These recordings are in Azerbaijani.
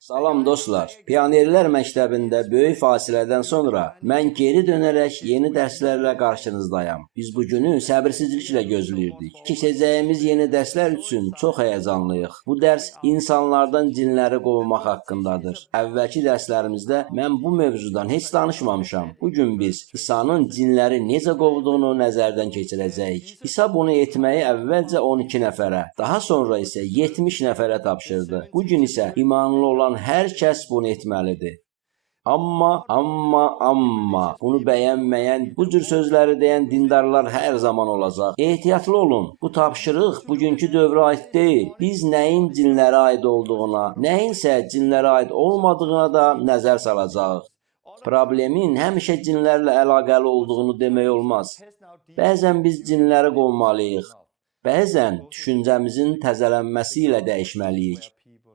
Salam dostlar, Pionerlər Məktəbində böyük fasilədən sonra mən geri dönərək yeni dərslərlə qarşınızdayam. Biz bugünü səbirsizliklə gözləyirdik. Keçəcəyimiz yeni dərslər üçün çox həyəcanlıyıq. Bu dərs insanlardan cinləri qovmaq haqqındadır. Əvvəlki dərslərimizdə mən bu mövzudan heç danışmamışam. Bugün biz İsa'nın cinləri necə qovduğunu nəzərdən keçirəcəyik. İsa bunu etməyi əvvəlcə 12 nəfərə, daha sonra isə 70 nəfərə tapşırdı. Bugün isə imanlı olan hər kəs bunu etməlidir. Amma bunu bəyənməyən, bu cür sözləri deyən dindarlar hər zaman olacaq. Ehtiyatlı olun. Bu tapşırıq bugünkü dövrə aid deyil. Biz nəyin cinlərə aid olduğuna, nəyinsə cinlərə aid olmadığına da nəzər salacağıq. Problemin həmişə cinlərlə əlaqəli olduğunu demək olmaz. Bəzən biz cinləri qovmalıyıq. Bəzən düşüncəmizin təzələnməsi ilə dəyişməliyik.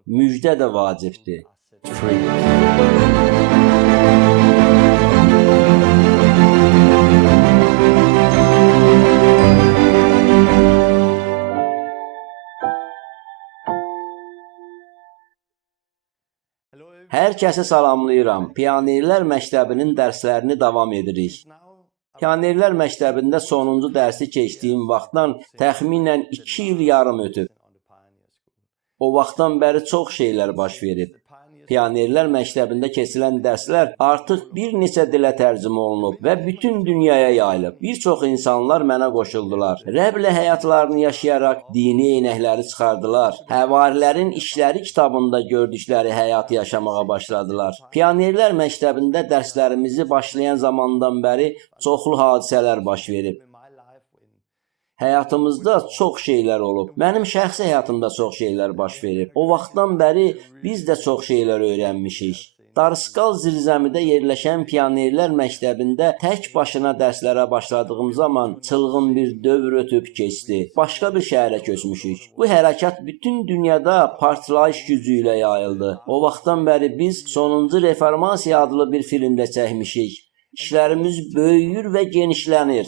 Müjdə də vacibdir. Hər kəsi salamlayıram. Pionerlər Məktəbinin dərslərini davam edirik. Pionerlər Məktəbində sonuncu dərsi keçdiyim vaxtdan təxminən 2 il yarım ötüb. O vaxtdan bəri çox şeylər baş verib. Pionerlər Məktəbində keçilən dərslər artıq bir neçə dilə tərcümə olunub və bütün dünyaya yayılıb. Bir çox insanlar mənə qoşuldular. Rəblə həyatlarını yaşayaraq dini eynəkləri çıxardılar. Həvarilərin işləri kitabında gördükləri həyatı yaşamağa başladılar. Pionerlər Məktəbində dərslərimizi başlayan zamandan bəri çoxlu hadisələr baş verib. Həyatımızda çox şeylər olub. Mənim şəxsi həyatımda çox şeylər baş verib. O vaxtdan bəri biz də çox şeylər öyrənmişik. Darıskal zirzəmidə yerləşən Pionerlər Məktəbində tək başına dərslərə başladığım zaman çılğın bir dövr ötüb keçdi. Başqa bir şəhərə köçmüşük. Bu hərəkat bütün dünyada partlayış gücü ilə yayıldı. O vaxtdan bəri biz Sonuncu Reformasiya adlı bir filmdə çəkmişik. İşlərimiz böyüyür və genişlənir.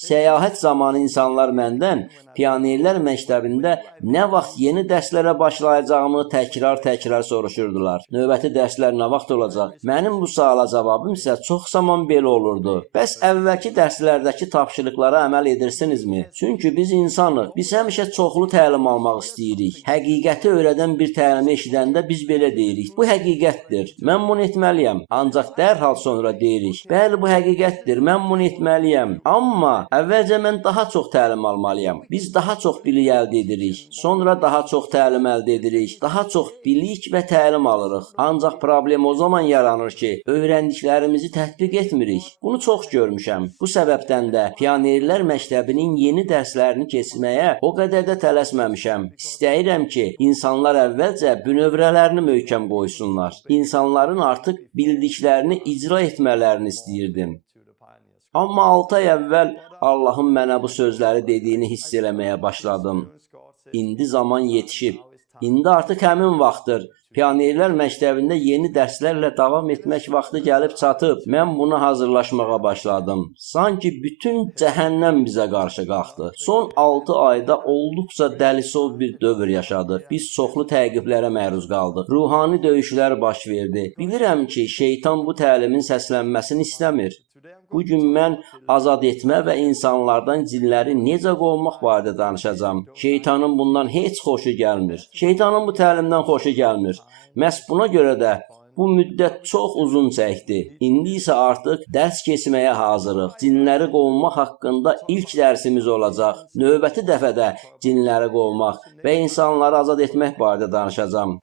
Səyahət zamanı insanlar məndən Pionerlər Məktəbində nə vaxt yeni dərslərə başlayacağımı təkrar soruşurdular. Növbəti dərslər nə vaxt olacaq? Mənim bu suala cavabım isə çox zaman belə olurdu. Bəs əvvəlki dərslərdəki tapşırıqlara əməl edirsinizmi? Çünki biz insanıq. Biz həmişə çoxlu təlim almaq istəyirik. Həqiqəti öyrədən bir təlimi eşidəndə biz belə deyirik. Bu həqiqətdir. Mən bunu etməliyəm. Ancaq dərhal sonra deyirik. Bəli, bu həqiqətdir. Mən bunu etməliyəm. Amma əvvəlcə mən daha çox təlim almalıyam. Biz daha çox bilik əldə edirik. Sonra daha çox təlim əldə edirik. Daha çox bilik və təlim alırıq. Ancaq problem o zaman yaranır ki, öyrəndiklərimizi tətbiq etmirik. Bunu çox görmüşəm. Bu səbəbdən də Pionerlər Məktəbinin yeni dərslərini keçməyə o qədər də tələsməmişəm. İstəyirəm ki, insanlar əvvəlcə bünövrələrini möhkəm qoysunlar. İnsanların artıq bildiklərini icra etmələrini istəyirdim. Amma 6 ay əvvəl Allahın mənə bu sözləri dediyini hiss eləməyə başladım. İndi zaman yetişib. İndi artıq həmin vaxtdır. Pionerlər Məktəbində yeni dərslərlə davam etmək vaxtı gəlib çatıb. Mən buna hazırlaşmağa başladım. Sanki bütün cəhənnəm bizə qarşı qalxdı. Son 6 ayda olduqca dəlisov bir dövr yaşadıq. Biz çoxlu təqiblərə məruz qaldıq. Ruhani döyüşlər baş verdi. Bilirəm ki, şeytan bu təlimin səslənməsini istəmir. Bugün mən azad etmə və insanlardan cinləri necə qovmaq barədə danışacağam. Şeytanın bundan heç xoşu gəlmir. Şeytanın bu təlimdən xoşu gəlmir. Məhz buna görə də bu müddət çox uzun çəkdi. İndi isə artıq dərs keçməyə hazırıq. Cinləri qovmaq haqqında ilk dərsimiz olacaq. Növbəti dəfədə cinləri qovmaq və insanları azad etmək barədə danışacağam.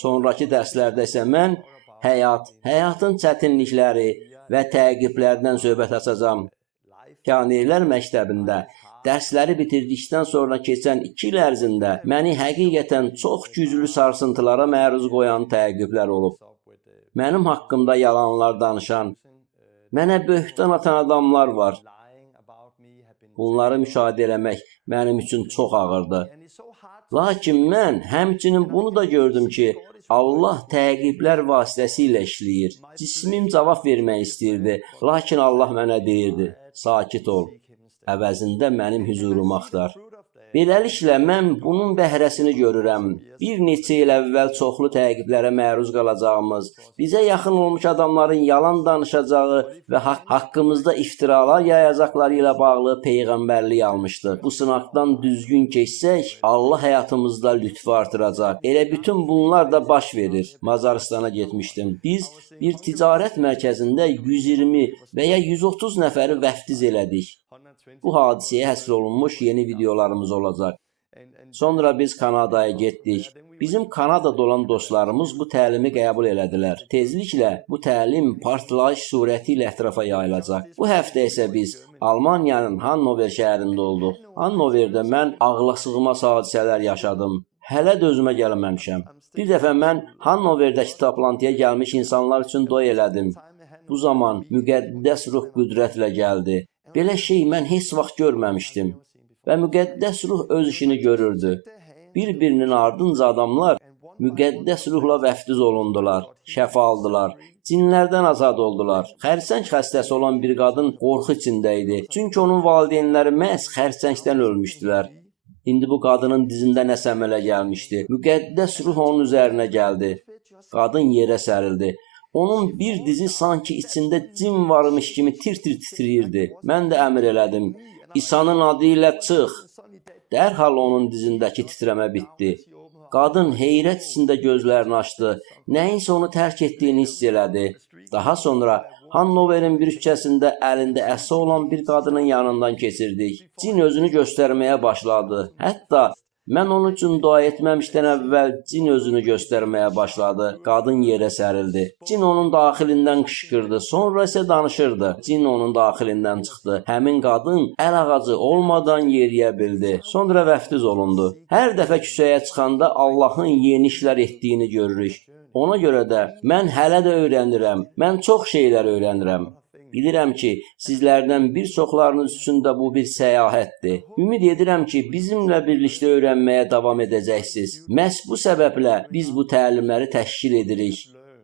Sonrakı dərslərdə isə mən həyatın çətinlikləri və təqiblərdən söhbət açacağam. Pionerlər Məktəbində dərsləri bitirdikdən sonra keçən 2 il ərzində məni həqiqətən çox güclü sarsıntılara məruz qoyan təqiblər olub. Mənim haqqımda yalanlar danışan, mənə böhtan atan adamlar var. Bunları müşahidə eləmək mənim üçün çox ağırdı. Lakin mən həmçinin bunu da gördüm ki, Allah təqiblər vasitəsilə işləyir. Cismim cavab vermək istəyirdi, lakin Allah mənə deyirdi, sakit ol, əvəzində mənim hüzurumu axtar. Beləliklə, mən bunun bəhrəsini görürəm. Bir neçə il əvvəl çoxlu təqiblərə məruz qalacağımız, bizə yaxın olmuş adamların yalan danışacağı və haqqımızda iftiralar yayacaqları ilə bağlı peyğəmbərlik almışdıq. Bu sınaqdan düzgün keçsək, Allah həyatımızda lütfü artıracaq. Elə bütün bunlar da baş verir. Macaristana getmişdim. Biz bir ticarət mərkəzində 120 və ya 130 nəfəri vəftiz elədik. Bu hadisəyə həsr olunmuş yeni videolarımız olacaq. Sonra biz Kanadaya getdik. Bizim Kanadada olan dostlarımız bu təlimi qəbul elədilər. Tezliklə bu təlim partlayış surəti ilə ətrafa yayılacaq. Bu həftə isə biz Almaniyanın Hannover şəhərində olduq. Hannoverdə mən ağlasığmaz hadisələr yaşadım. Hələ də özümə gəlməmişəm. Bir dəfə mən Hannoverdəki toplantıya gəlmiş insanlar üçün dua elədim. Bu zaman müqəddəs ruh qüdrətlə gəldi. Belə şey mən heç vaxt görməmişdim və müqəddəs ruh öz işini görürdü. Bir-birinin ardınca adamlar müqəddəs ruhla vəftiz olundular, şəfa aldılar, cinlərdən azad oldular. Xərçəng xəstəsi olan bir qadın qorxu içində idi, çünki onun valideynləri məhz xərçəngdən ölmüşdülər. İndi bu qadının dizində nəsə əmələ gəlmişdi. Müqəddəs ruh onun üzərinə gəldi. Qadın yerə sərildi. Onun bir dizi sanki içində cin varmış kimi tir-tir titrəyirdi. Mən də əmr elədim. İsa'nın adı ilə çıx. Dərhal onun dizindəki titrəmə bitdi. Qadın heyrət içində gözlərini açdı. Nəyinsə onu tərk etdiyini hiss elədi. Daha sonra Hannoverin bir küçəsində əlində əsa olan bir qadının yanından keçirdik. Cin özünü göstərməyə başladı. Hətta mən onun üçün dua etməmişdən əvvəl cin özünü göstərməyə başladı. Qadın yerə sərildi. Cin onun daxilindən qışqırdı. Sonra isə danışırdı. Cin onun daxilindən çıxdı. Həmin qadın əl ağacı olmadan yeriyə bildi. Sonra vəftiz olundu. Hər dəfə küçəyə çıxanda Allahın yeni işlər etdiyini görürük. Ona görə də mən hələ də öyrənirəm. Mən çox şeylər öyrənirəm. Bilirəm ki, sizlərdən bir çoxlarınız üçün də bu bir səyahətdir. Ümid edirəm ki, bizimlə birlikdə öyrənməyə davam edəcəksiniz. Məhz bu səbəblə biz bu təlimləri təşkil edirik.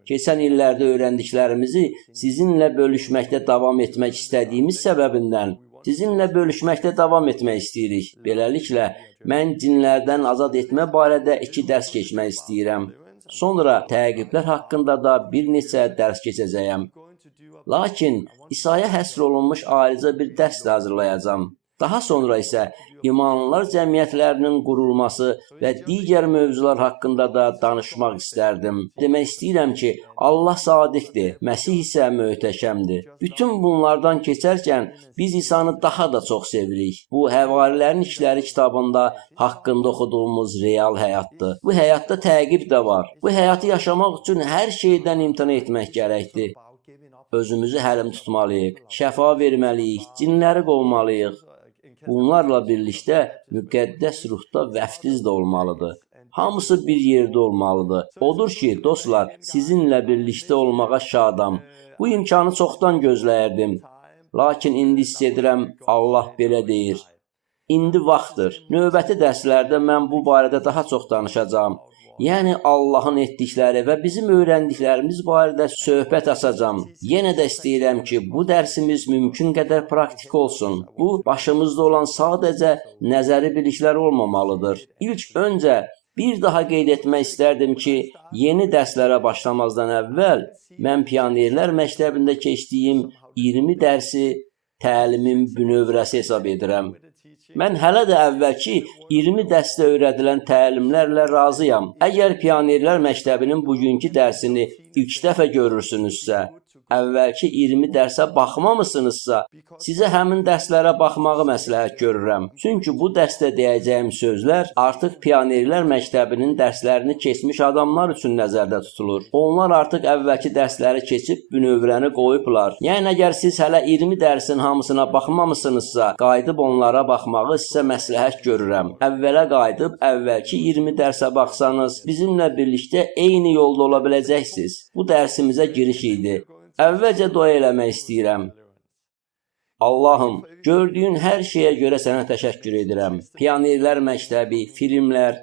Keçən illərdə öyrəndiklərimizi sizinlə bölüşməkdə davam etmək istədiyimiz səbəbindən sizinlə bölüşməkdə davam etmək istəyirik. Beləliklə, mən cinlərdən azad etmə barədə 2 dərs keçmək istəyirəm. Sonra təqiblər haqqında da bir neçə dərs keçəcəyəm. Lakin İsa'ya həsr olunmuş ayrıca bir dərs də hazırlayacağam. Daha sonra isə imanlılar cəmiyyətlərinin qurulması və digər mövzular haqqında da danışmaq istərdim. Demək istəyirəm ki, Allah sadiqdir, Məsih isə möhtəşəmdir. Bütün bunlardan keçərkən biz İsa'nı daha da çox sevirik. Bu, Həvarilərin İşləri kitabında haqqında oxuduğumuz real həyatdır. Bu həyatda təqib də var. Bu həyatı yaşamaq üçün hər şeydən imtina etmək gərəkdir. Özümüzü həlim tutmalıyıq, şəfa verməliyik, cinləri qovmalıyıq. Bunlarla birlikdə müqəddəs ruhda vəftiz də olmalıdır. Hamısı bir yerdə olmalıdır. Odur ki, dostlar, sizinlə birlikdə olmağa şadam. Bu imkanı çoxdan gözləyirdim. Lakin indi hiss edirəm, Allah belə deyir. İndi vaxtdır. Növbəti dərslərdə mən bu barədə daha çox danışacağam. Yəni Allahın etdikləri və bizim öyrəndiklərimiz barədə söhbət açacağam. Yenə də istəyirəm ki, bu dərsimiz mümkün qədər praktik olsun. Bu, başımızda olan sadəcə nəzəri biliklər olmamalıdır. İlk öncə bir daha qeyd etmək istərdim ki, yeni dərslərə başlamazdan əvvəl mən Pionerlər məktəbində keçdiyim 20 dərsi təlimin bünövrəsi hesab edirəm. Mən hələ də əvvəlki 20 dərsdə öyrədilən təlimlərlə razıyam. Əgər Pionerlər məktəbinin bugünkü dərsini ilk dəfə görürsünüzsə, əvvəlki 20 dərsə baxmamısınızsa, sizə həmin dərslərə baxmağı məsləhət görürəm. Çünki bu dərsdə deyəcəyim sözlər artıq Pionerlər məktəbinin dərslərini keçmiş adamlar üçün nəzərdə tutulur. Onlar artıq əvvəlki dərsləri keçib bünövrəni qoyublar. Yəni, əgər siz hələ 20 dərsin hamısına baxmamısınızsa, qayıdıb onlara baxmağı sizə məsləhət görürəm. Əvvələ qayıdıb əvvəlki 20 dərsə baxsanız, bizimlə birlikdə eyni yolda ola biləcəksiniz. Bu dərsimizə giriş idi. Əvvəlcə dua eləmək istəyirəm. Allahım, gördüyün hər şeyə görə sənə təşəkkür edirəm. Pionerlər məktəbi, filmlər,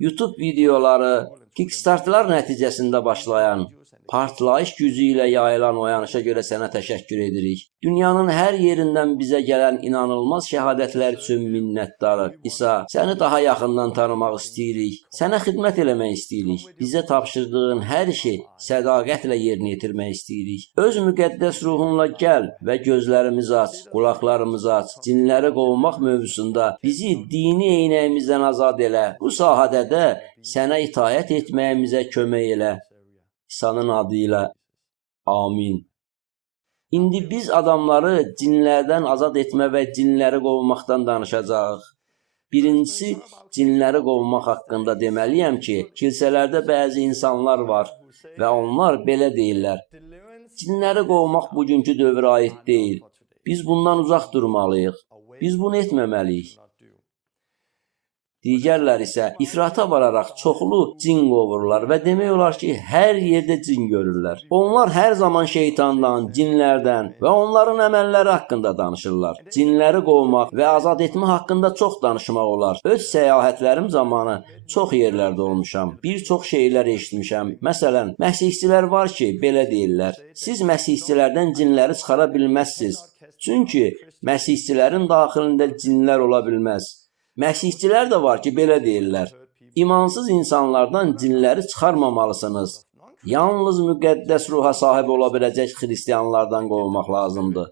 YouTube videoları, Kickstartlar nəticəsində başlayan partlayış gücü ilə yayılan oyanışa görə sənə təşəkkür edirik. Dünyanın hər yerindən bizə gələn inanılmaz şəhadətlər üçün minnətdarıq. İsa, səni daha yaxından tanımaq istəyirik. Sənə xidmət eləmək istəyirik. Bizə tapşırdığın hər işi sədaqətlə yerinə yetirmək istəyirik. Öz müqəddəs ruhunla gəl və gözlərimizi aç, qulaqlarımızı aç. Cinləri qovmaq mövzusunda bizi dini eynəyimizdən azad elə. Bu sahədə də sənə itaət etməyimizə kömək elə. İsa'nın adı ilə. Amin. İndi biz adamları cinlərdən azad etmə və cinləri qovmaqdan danışacağıq. Birincisi, cinləri qovmaq haqqında deməliyəm ki, kilsələrdə bəzi insanlar var və onlar belə deyirlər. Cinləri qovmaq bugünkü dövrə aid deyil. Biz bundan uzaq durmalıyıq. Biz bunu etməməliyik. Digərlər isə ifrata vararaq çoxlu cin qovurlar və demək olar ki, hər yerdə cin görürlər. Onlar hər zaman şeytandan, cinlərdən və onların əməlləri haqqında danışırlar. Cinləri qovmaq və azad etmə haqqında çox danışmaq olar. Öz səyahətlərim zamanı çox yerlərdə olmuşam. Bir çox şeylər eşitmişəm. Məsələn, məsihçilər var ki, belə deyirlər. Siz məsihçilərdən cinləri çıxara bilməzsiniz. Çünki məsihçilərin daxilində cinlər ola bilməz. Məsihçilər də var ki, belə deyirlər. İmansız insanlardan cinləri çıxarmamalısınız. Yalnız müqəddəs ruha sahib ola biləcək xristianlardan qovmaq lazımdır.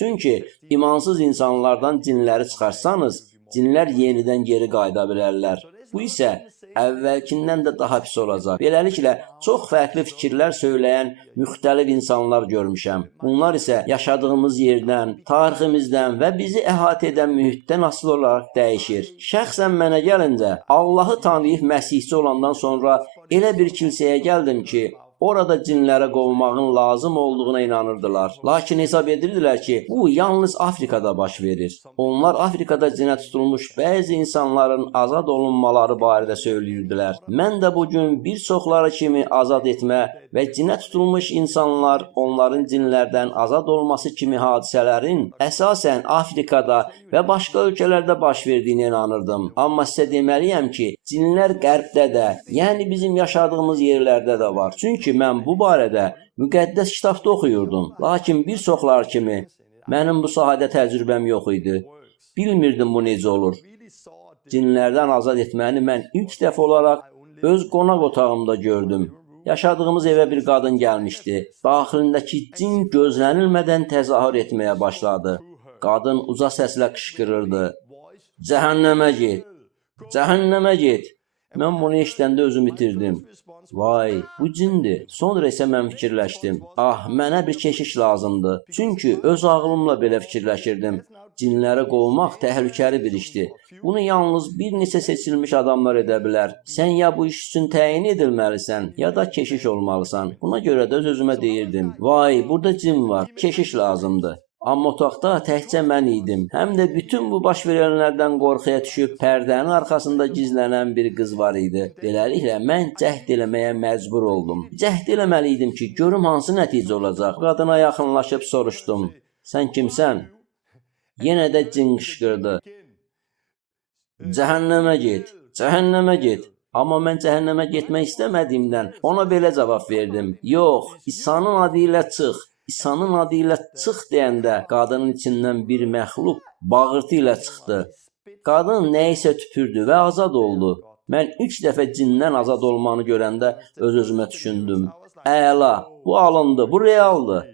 Çünki imansız insanlardan cinləri çıxarsanız, cinlər yenidən geri qayıda bilərlər. Bu isə əvvəlkindən də daha pis olacaq. Beləliklə, çox fərqli fikirlər söyləyən müxtəlif insanlar görmüşəm. Bunlar isə yaşadığımız yerdən, tariximizdən və bizi əhatə edən mühitdən asılı olaraq dəyişir. Şəxsən mənə gəlincə, Allahı tanıyıb məsihçi olandan sonra elə bir kilsəyə gəldim ki, orada cinləri qovmağın lazım olduğuna inanırdılar. Lakin hesab edirdilər ki, bu yalnız Afrikada baş verir. Onlar Afrikada cinə tutulmuş bəzi insanların azad olunmaları barədə söyləyirdilər. Mən də bugün bir çoxları kimi azad etmə və cinə tutulmuş insanlar onların cinlərdən azad olması kimi hadisələrin əsasən Afrikada və başqa ölkələrdə baş verdiyinə inanırdım. Amma sizə deməliyəm ki, cinlər qərbdə də, yəni bizim yaşadığımız yerlərdə də var. Çünki mən bu barədə müqəddəs kitabda oxuyurdum. Lakin bir çoxlar kimi mənim bu sahədə təcrübəm yox idi. Bilmirdim bu necə olur. Cinlərdən azad etməni mən ilk dəfə olaraq öz qonaq otağımda gördüm. Yaşadığımız evə bir qadın gəlmişdi. Daxilindəki cin gözlənilmədən təzahür etməyə başladı. Qadın uca səslə qışqırırdı. Cəhənnəmə get! Cəhənnəmə get! Mən bunu eşidəndə özümü itirdim. Vay, bu cindir. Sonra isə mən fikirləşdim. Ah, mənə bir keşiş lazımdır. Çünki öz ağlımla belə fikirləşirdim. Cinləri qovmaq təhlükəli bir işdir. Bunu yalnız bir neçə seçilmiş adamlar edə bilər. Sən ya bu iş üçün təyin edilməlisən, ya da keşiş olmalısan. Buna görə də öz-özümə deyirdim. Vay, burada cin var. Keşiş lazımdır. Amma otaqda təkcə mən idim. Həm də bütün bu baş verənlərdən qorxuya düşüb pərdənin arxasında gizlənən bir qız var idi. Beləliklə mən cəhd eləməyə məcbur oldum. Cəhd eləməliydim ki, görüm hansı nəticə olacaq. Qadına yaxınlaşıb soruşdum. Sən kimsən? Yenə də cin qışqırdı. Cəhənnəmə get, cəhənnəmə get. Amma mən cəhənnəmə getmək istəmədiyimdən ona belə cavab verdim. Yox, İsa'nın adı ilə çıx. İsa'nın adı ilə çıx deyəndə qadının içindən bir məxluq bağırtı ilə çıxdı. Qadın nəyisə tüpürdü və azad oldu. Mən ilk dəfə cindən azad olmanı görəndə öz-özümə düşündüm. Əla, bu alındı, bu realdır.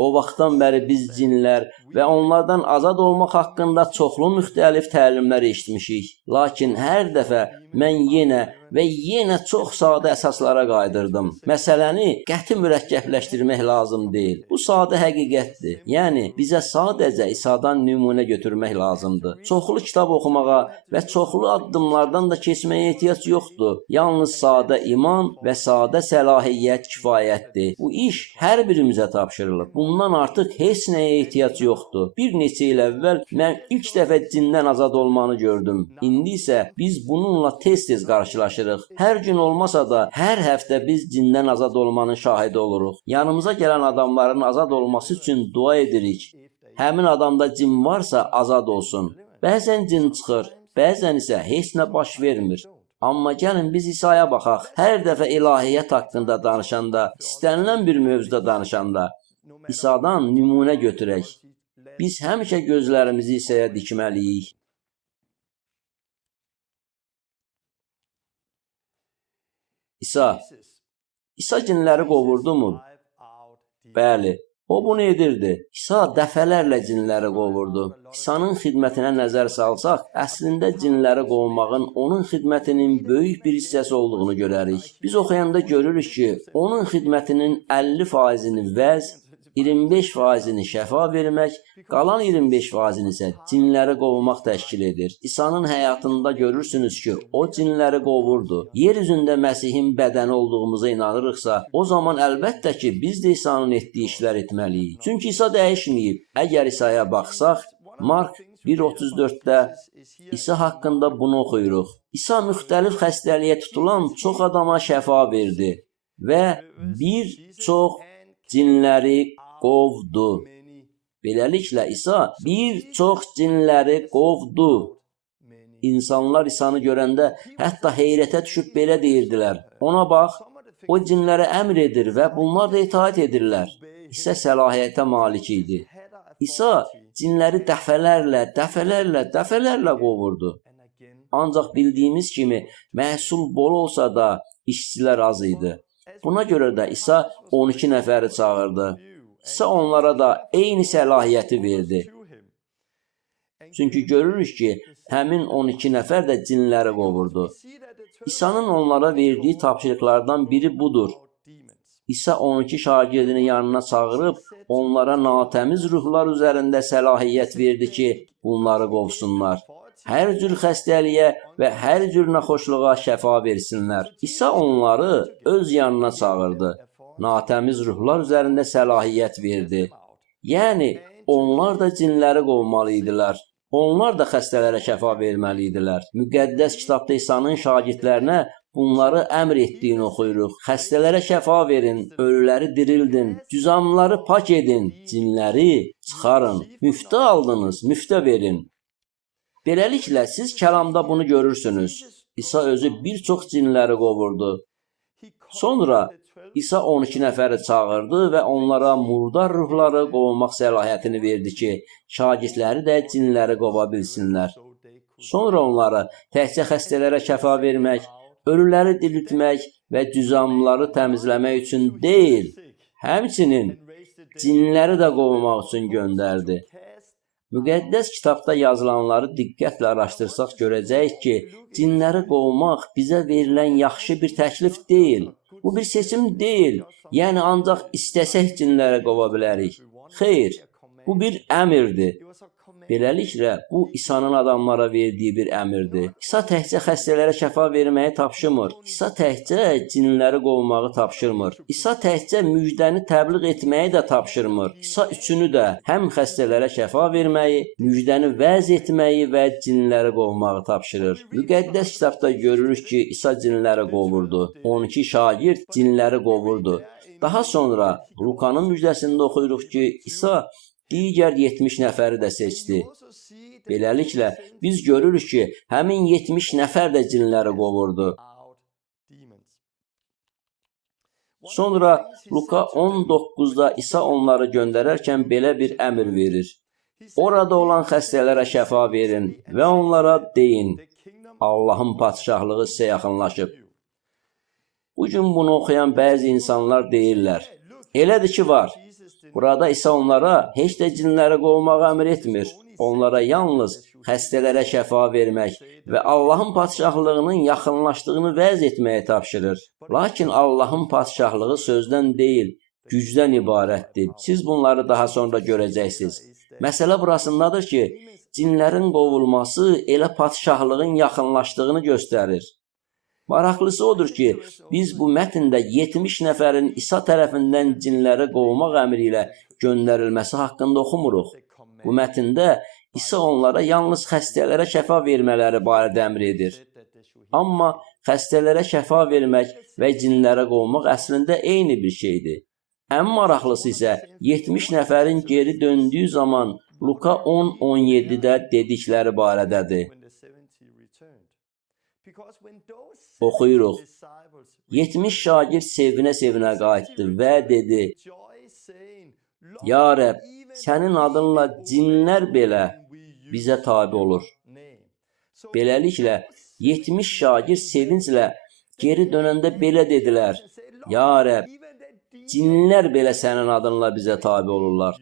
O vaxtdan bəri biz cinlər və onlardan azad olmaq haqqında çoxlu müxtəlif təlimlər eşitmişik. Lakin hər dəfə mən yenə çox sadə əsaslara qaydırdım. Məsələni qəti mürəkkəbləşdirmək lazım deyil. Bu sadə həqiqətdir. Yəni, bizə sadəcə İsa'dan nümunə götürmək lazımdır. Çoxlu kitab oxumağa və çoxlu addımlardan da keçməyə ehtiyac yoxdur. Yalnız sadə iman və sadə səlahiyyət kifayətdir. Bu iş hər birimizə tapşırılıb. Bundan artıq heç nəyə ehtiyac yoxdur. Bir neçə il əvvəl mən ilk dəfə cindən azad olmanı gördüm. İndi isə biz bununla tez-tez qarşılaşırıq. Hər gün olmasa da hər həftə biz cindən azad olmanın şahidi oluruq. Yanımıza gələn adamların azad olması üçün dua edirik. Həmin adamda cin varsa azad olsun. Bəzən cin çıxır, bəzən isə heç nə baş vermir. Amma gəlin biz İsa'ya baxaq. Hər dəfə ilahiyyət haqqında danışanda, istənilən bir mövzuda danışanda İsa'dan nümunə götürək. Biz həmişə gözlərimizi İsa'ya dikməliyik. İsa cinləri qovurdumu? Bəli. O bunu edirdi. İsa dəfələrlə cinləri qovurdu. İsa'nın xidmətinə nəzər salsaq, əslində cinləri qovmağın onun xidmətinin böyük bir hissəsi olduğunu görərik. Biz oxuyanda görürük ki, onun xidmətinin 50%-ni vəz, 25%-ni şəfa vermək, qalan 25%-ni isə cinləri qovmaq təşkil edir. İsa'nın həyatında görürsünüz ki, o cinləri qovurdu. Yer üzündə Məsihin bədəni olduğumuza inanırıqsa, o zaman əlbəttə ki, biz də İsa'nın etdiyi işlər etməliyik. Çünki İsa dəyişməyib. Əgər İsa'ya baxsaq, Mark 1:34-də İsa haqqında bunu oxuyuruq. İsa müxtəlif xəstəliyə tutulan çox adama şəfa verdi və bir çox cinləri qovdu. Beləliklə İsa bir çox cinləri qovdu. İnsanlar İsa'nı görəndə hətta heyrətə düşüb belə deyirdilər: Ona bax, o cinlərə əmr edir və bunlar da itaat edirlər. İsa səlahiyyətə malik idi. İsa cinləri dəfələrlə qovurdu. Ancaq bildiyimiz kimi məhsul bol olsa da işçilər az idi. Buna görə də İsa 12 nəfəri çağırdı. İsa onlara da eyni səlahiyyəti verdi. Çünki görürük ki, həmin 12 nəfər də cinləri qovurdu. İsa'nın onlara verdiyi tapşırıqlardan biri budur. İsa 12 şagirdini yanına çağırıb, onlara natəmiz ruhlar üzərində səlahiyyət verdi ki, bunları qovsunlar. Hər cür xəstəliyə və hər cür naxoşluğa şəfa versinlər. İsa onları öz yanına çağırdı. Natəmiz ruhlar üzərində səlahiyyət verdi. Yəni, onlar da cinləri qovmalı idilər. Onlar da xəstələrə şəfa verməli idilər. Müqəddəs kitabda İsa'nın şagirdlərinə bunları əmr etdiyini oxuyuruq. Xəstələrə şəfa verin, ölüləri dirildin, cüzamları pak edin, cinləri çıxarın. Müftə aldınız, müftə verin. Beləliklə, siz kəlamda bunu görürsünüz. İsa özü bir çox cinləri qovurdu. Sonra İsa 12 nəfəri çağırdı və onlara murdar ruhları qovmaq səlahiyyətini verdi ki, şagirdləri də cinləri qova bilsinlər. Sonra onları təkcə xəstələrə şəfa vermək, ölüləri diriltmək və cüzamları təmizləmək üçün deyil, həmçinin cinləri də qovmaq üçün göndərdi. Müqəddəs kitabda yazılanları diqqətlə araşdırsaq görəcəyik ki, cinləri qovmaq bizə verilən yaxşı bir təklif deyil. Bu bir seçim deyil. Yəni ancaq istəsək cinləri qova bilərik. Xeyr, bu bir əmrdir. Beləliklə, bu İsa'nın adamlara verdiyi bir əmrdir. İsa təkcə xəstələrə şəfa verməyi tapşırmır. İsa təkcə cinləri qovmağı tapşırmır. İsa təkcə müjdəni təbliğ etməyi də tapşırmır. İsa üçünü də, həm xəstələrə şəfa verməyi, müjdəni vəz etməyi və cinləri qovmağı tapşırır. Müqəddəs kitabda görürük ki, İsa cinləri qovurdu. 12 şagird cinləri qovurdu. Daha sonra Lukanın müjdəsində oxuyuruq ki, İsa digər 70 nəfəri də seçdi. Beləliklə, biz görürük ki, həmin 70 nəfər də cinləri qovurdu. Sonra Luka 19-da İsa onları göndərərkən belə bir əmr verir. Orada olan xəstələrə şəfa verin və onlara deyin, Allahın padşahlığı sizə yaxınlaşıb. Bugün bunu oxuyan bəzi insanlar deyirlər, elədir ki, var. Burada İsa onlara heç də cinləri qovmağı əmr etmir. Onlara yalnız xəstələrə şəfa vermək və Allahın padşahlığının yaxınlaşdığını vəz etməyə tapşırır. Lakin Allahın padşahlığı sözdən deyil, gücdən ibarətdir. Siz bunları daha sonra görəcəksiniz. Məsələ burasındadır ki, cinlərin qovulması elə padşahlığın yaxınlaşdığını göstərir. Maraqlısı odur ki, biz bu mətndə 70 nəfərin İsa tərəfindən cinləri qovmaq əmri ilə göndərilməsi haqqında oxumuruq. Bu mətndə İsa onlara yalnız xəstələrə şəfa vermələri barədə əmr edir. Amma xəstələrə şəfa vermək və cinləri qovmaq əslində eyni bir şeydir. Ən maraqlısı isə 70 nəfərin geri döndüyü zaman Luka 10:17-də dedikləri barədədir. Oxuyuruq. 70 şagird sevinə-sevinə qayıtdı və dedi: Ya Rəbb, sənin adınla cinlər belə bizə tabe olur. Beləliklə, 70 şagird sevinclə geri dönəndə belə dedilər: Ya Rəbb, cinlər belə sənin adınla bizə tabe olurlar.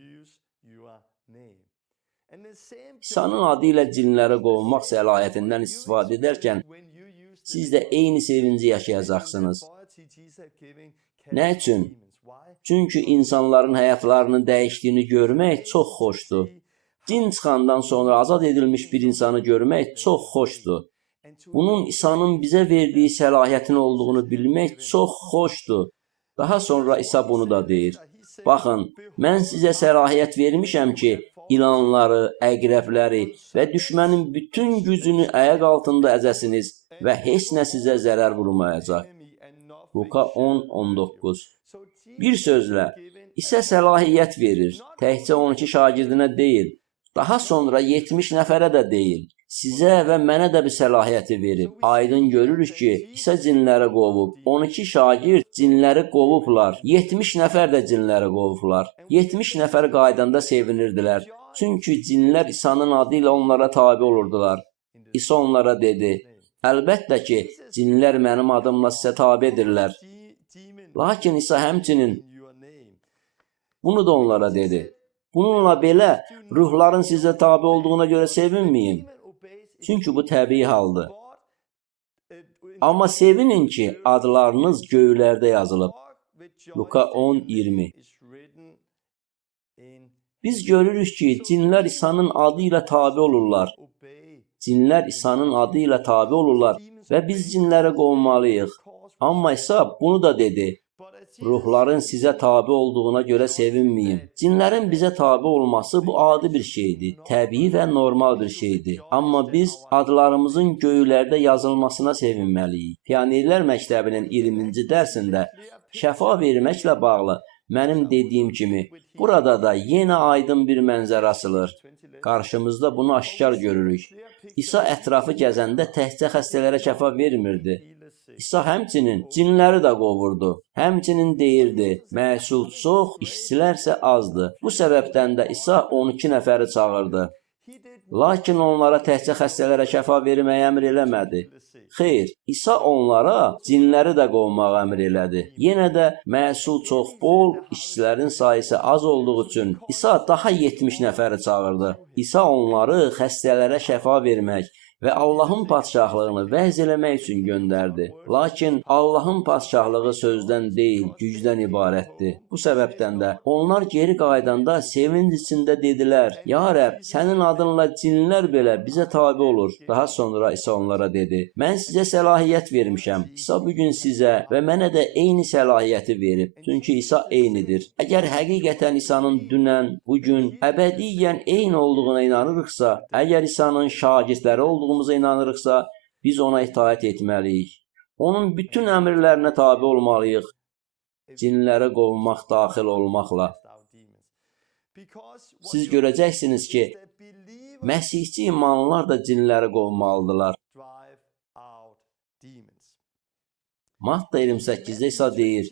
İsa'nın adı ilə cinləri qovmaq səlahiyyətindən istifadə edərkən, siz də eyni sevinci yaşayacaqsınız. Nə üçün? Çünki insanların həyatlarının dəyişdiyini görmək çox xoşdur. Cin çıxandan sonra azad edilmiş bir insanı görmək çox xoşdur. Bunun İsa'nın bizə verdiyi səlahiyyətin olduğunu bilmək çox xoşdur. Daha sonra İsa bunu da deyir. Baxın, mən sizə səlahiyyət vermişəm ki, ilanları, əqrəbləri və düşmənin bütün gücünü ayaq altında əzəsiniz və heç nə sizə zərər vurmayacaq. Luka 10:19. Bir sözlə, İsa səlahiyyət verir. Təkcə 12 şagirdinə deyil, daha sonra 70 nəfərə də deyil. Sizə və mənə də bir səlahiyyəti verib. Aydın görürük ki, İsa cinləri qovub. 12 şagird cinləri qovublar. 70 nəfər də cinləri qovublar. 70 nəfər qaydanda sevinirdilər. Çünki cinlər İsa'nın adı ilə onlara tabe olurdular. İsa onlara dedi: Əlbəttə ki, cinlər mənim adımla sizə tabe edirlər. Lakin İsa həmçinin bunu da onlara dedi: Bununla belə, ruhların sizə tabe olduğuna görə sevinməyin. Çünki bu təbii haldır. Amma sevinin ki, adlarınız göylərdə yazılıb. Luka 10:20. Biz görürük ki, cinlər İsa'nın adı ilə tabe olurlar. Cinlər İsa'nın adı ilə tabe olurlar və biz cinləri qovmalıyıq. Amma İsa bunu da dedi: Ruhların sizə tabe olduğuna görə sevinməyin. Cinlərin bizə tabe olması bu adi bir şeydir, təbii və normal bir şeydir. Amma biz adlarımızın göylərdə yazılmasına sevinməliyik. Pionerlər Məktəbinin 20-ci dərsində şəfa verməklə bağlı mənim dediyim kimi, burada da yenə aydın bir mənzərə açılır. Qarşımızda bunu aşkar görürük. İsa ətrafı gəzəndə təkcə xəstələrə şəfa vermirdi. İsa həmçinin cinləri də qovurdu. Həmçinin deyirdi: Məhsul çox, işçilər isə azdır. Bu səbəbdən də İsa 12 nəfəri çağırdı. Lakin onlara təkcə xəstələrə şəfa verməyə əmr eləmədi. Xeyr, İsa onlara cinləri də qovmağı əmr elədi. Yenə də məhsul çox bol, işçilərin sayısı az olduğu üçün İsa daha 70 nəfəri çağırdı. İsa onları xəstələrə şəfa vermək və Allahın padşahlığını vəz eləmək üçün göndərdi. Lakin Allahın padşahlığı sözdən deyil, gücdən ibarətdir. Bu səbəbdən də onlar geri qaydanda sevinc içində dedilər: Ya Rəbb, sənin adınla cinlər belə bizə tabe olur. Daha sonra İsa onlara dedi: Mən sizə səlahiyyət vermişəm. İsa bugün sizə və mənə də eyni səlahiyyəti verib. Çünki İsa eynidir. Əgər həqiqətən İsa'nın dünən, bugün, əbədiyyən eyni olduğuna inanırıqsa, əgər İsa'nın şagirdləri olduğumuza inanırıqsa, biz ona itaət etməliyik. Onun bütün əmrlərinə tabe olmalıyıq. Cinləri qovmaq daxil olmaqla. Siz görəcəksiniz ki, Məsihçi imanlılar da cinləri qovmalıdırlar. Matta 28-də İsa deyir: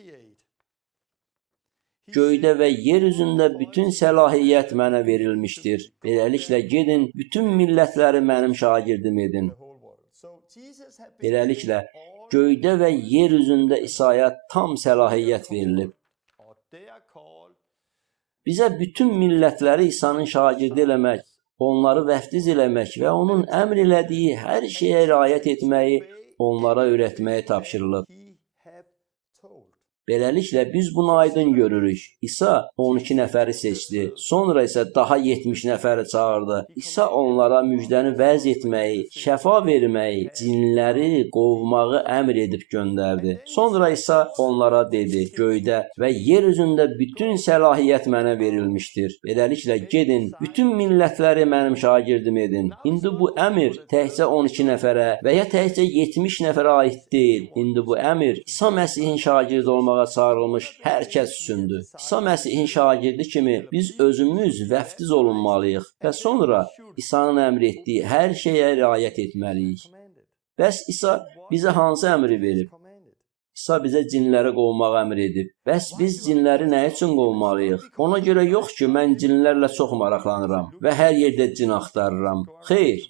Göydə və yer üzündə bütün səlahiyyət mənə verilmişdir. Beləliklə gedin, bütün millətləri mənim şagirdim edin. Beləliklə, göydə və yer üzündə İsa'ya tam səlahiyyət verilib. Bizə bütün millətləri İsa'nın şagirdi eləmək, onları vəftiz eləmək və onun əmr elədiyi hər şeyə riayət etməyi, onlara öyrətməyə tapşırılıb. Beləliklə, biz bunu aydın görürük. İsa 12 nəfəri seçdi. Sonra isə daha 70 nəfəri çağırdı. İsa onlara müjdəni vəz etməyi, şəfa verməyi, cinləri qovmağı əmr edib göndərdi. Sonra İsa onlara dedi: Göydə və yer üzündə bütün səlahiyyət mənə verilmişdir. Beləliklə, gedin, bütün millətləri mənim şagirdim edin. İndi bu əmr təkcə 12 nəfərə və ya təkcə 70 nəfərə aid deyil. İndi bu əmr İsa Məsihin şagirdi olmağa çağırılmış hər kəs üçündür. İsa Məsihin şagirdi kimi biz özümüz vəftiz olunmalıyıq və sonra İsa'nın əmr etdiyi hər şeyə riayət etməliyik. Bəs İsa bizə hansı əmri verib? İsa bizə cinləri qovmağı əmr edib. Bəs biz cinləri nə üçün qovmalıyıq? Ona görə yox ki, mən cinlərlə çox maraqlanıram və hər yerdə cin axtarıram. Xeyr,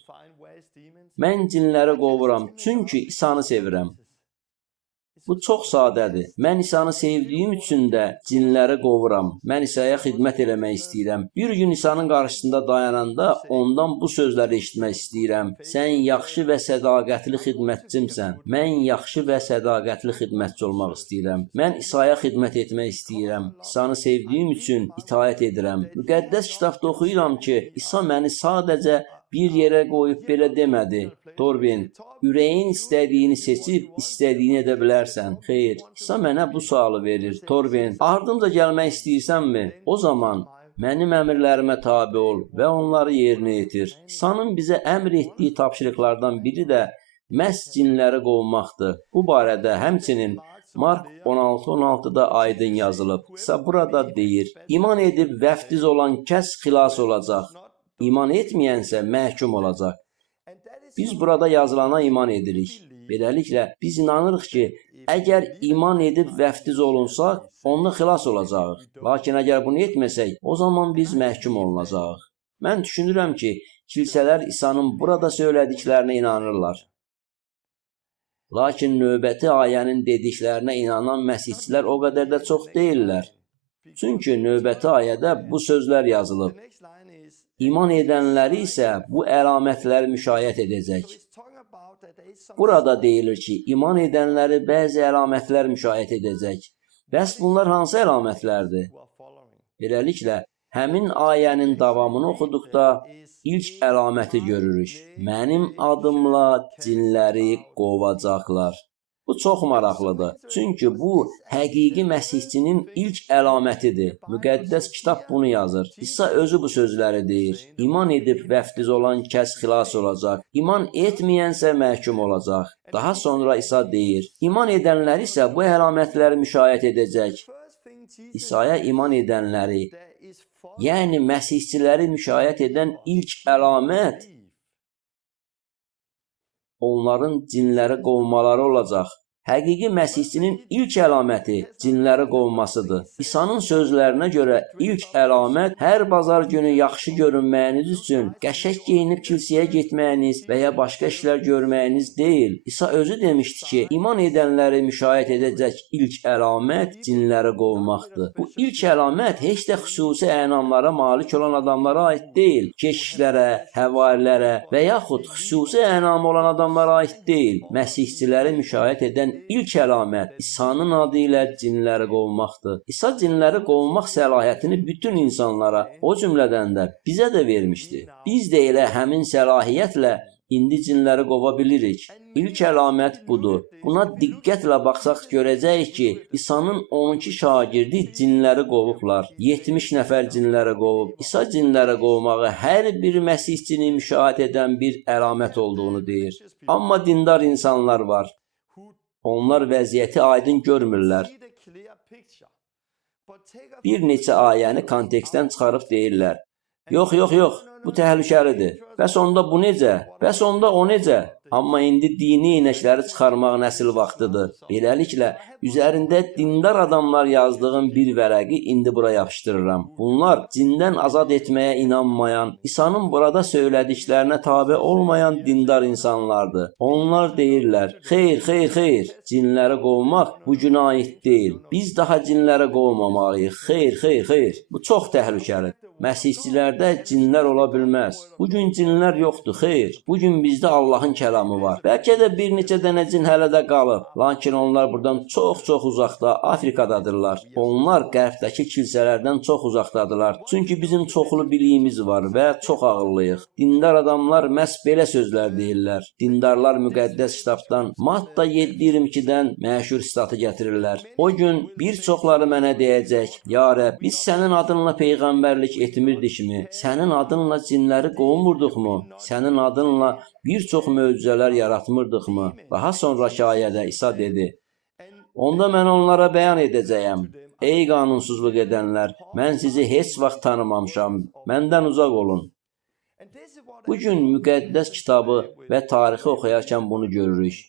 mən cinləri qovuram, çünki İsanı sevirəm. Bu çox sadədir. Mən İsanı sevdiyim üçün də cinləri qovuram. Mən İsa'ya xidmət eləmək istəyirəm. Bir gün İsa'nın qarşısında dayananda ondan bu sözləri eşitmək istəyirəm. Sən yaxşı və sədaqətli xidmətçimsən. Mən yaxşı və sədaqətli xidmətçi olmaq istəyirəm. Mən İsa'ya xidmət etmək istəyirəm. İsa'nı sevdiyim üçün itaət edirəm. Müqəddəs kitabda oxuyuram ki, İsa məni sadəcə bir yerə qoyub belə demədi. Torvin, ürəyin istədiyini seçib, istədiyini edə bilərsən. Xeyr, İsa mənə bu sualı verir. Torvin, ardımca gəlmək istəyirsənmi? O zaman mənim əmrlərimə tabe ol və onları yerinə yetir. İsa'nın bizə əmr etdiyi tapşırıqlardan biri də məhz cinləri qovmaqdır. Bu barədə həmçinin Mark 16:16-da aydın yazılıb. İsa burada deyir, iman edib vəftiz olan kəs xilas olacaq. İman etməyənsə məhkum olacaq. Biz burada yazılana iman edirik. Beləliklə, biz inanırıq ki, əgər iman edib vəftiz olunsaq, onda xilas olacağıq. Lakin əgər bunu etməsək, o zaman biz məhkum olunacağıq. Mən düşünürəm ki, kilsələr İsa'nın burada söylədiklərinə inanırlar. Lakin növbəti ayənin dediklərinə inanan məsihçilər o qədər də çox deyirlər. Çünki növbəti ayədə bu sözlər yazılıb. İman edənləri isə bu əlamətləri müşayiət edəcək. Burada deyilir ki, iman edənləri bəzi əlamətlər müşayiət edəcək. Bəs bunlar hansı əlamətlərdir? Beləliklə, həmin ayənin davamını oxuduqda ilk əlaməti görürük. Mənim adımla cinləri qovacaqlar. Bu çox maraqlıdır. Çünki bu, həqiqi məsihçinin ilk əlamətidir. Müqəddəs kitab bunu yazır. İsa özü bu sözləri deyir. İman edib vəftiz olan kəs xilas olacaq. İman etməyənsə məhkum olacaq. Daha sonra İsa deyir. İman edənlər isə bu əlamətləri müşayiət edəcək. İsa'ya iman edənləri, yəni məsihçiləri müşayiət edən ilk əlamət onların cinləri qovmaları olacaq. Həqiqi məsihçinin ilk əlaməti cinləri qovmasıdır. İsa'nın sözlərinə görə ilk əlamət hər bazar günü yaxşı görünməyiniz üçün qəşəng geyinib kilsəyə getməyiniz və ya başqa işlər görməyiniz deyil. İsa özü demişdi ki, iman edənləri müşayiət edəcək ilk əlamət cinləri qovmaqdır. Bu ilk əlamət heç də xüsusi ənamlara malik olan adamlara aid deyil. Keşişlərə, həvarilərə və yaxud xüsusi ənamı olan adamlara aid deyil. Məsihçiləri müşayiət edən İlk əlamət İsa'nın adı ilə cinləri qovmaqdır. İsa cinləri qovmaq səlahiyyətini bütün insanlara, o cümlədən də bizə də vermişdi. Biz də elə həmin səlahiyyətlə indi cinləri qova bilirik. İlk əlamət budur. Buna diqqətlə baxsaq görəcəyik ki, İsa'nın 12 şagirdi cinləri qovublar. 70 nəfər cinləri qovub. İsa cinləri qovmağı hər bir məsihçini müşahiət edən bir əlamət olduğunu deyir. Amma dindar insanlar var. Onlar vəziyyəti aydın görmürlər. Bir neçə ayəni kontekstdən çıxarıb deyirlər. Yox, bu təhlükəlidir. Bəs onda bu necə? Bəs onda o necə? Amma indi dini inəkləri çıxarmaq nəsil vaxtıdır. Beləliklə, üzərində dindar adamlar yazdığım bir vərəqi indi bura yapışdırıram. Bunlar cindən azad etməyə inanmayan, İsa'nın burada söylədiklərinə tabe olmayan dindar insanlardır. Onlar deyirlər, xeyr, cinləri qovmaq bu günə aid deyil. Biz daha cinləri qovmamalıyıq. Xeyr. Bu çox təhlükəlidir. Məsihçilərdə cinlər ola bilməz. Bugün cinlər yoxdur, xeyr. Bugün bizdə Allahın kəlamı var. Bəlkə də bir neçə dənə cin hələ də qalıb. Lakin onlar buradan çox uzaqda, Afrikadadırlar. Onlar qərbdəki kilsələrdən çox uzaqdadırlar. Çünki bizim çoxlu biliyimiz var və çox ağıllıyıq. Dindar adamlar məhz belə sözlər deyirlər. Dindarlar müqəddəs kitabdan Matta 7:22-dən məşhur sitatı gətirirlər. O gün bir çoxları mənə deyəcək, ya Rəbb, biz sənin adınla peyğəmbərlik etmirdikmi? Sənin adınla cinləri qovmurduqmu? Sənin adınla bir çox möcüzələr yaratmırdıqmı? Daha sonraki ayədə İsa dedi, onda mən onlara bəyan edəcəyəm. Ey qanunsuzluq edənlər, mən sizi heç vaxt tanımamışam, məndən uzaq olun. Bu gün müqəddəs kitabı və tarixi oxuyarkən bunu görürük.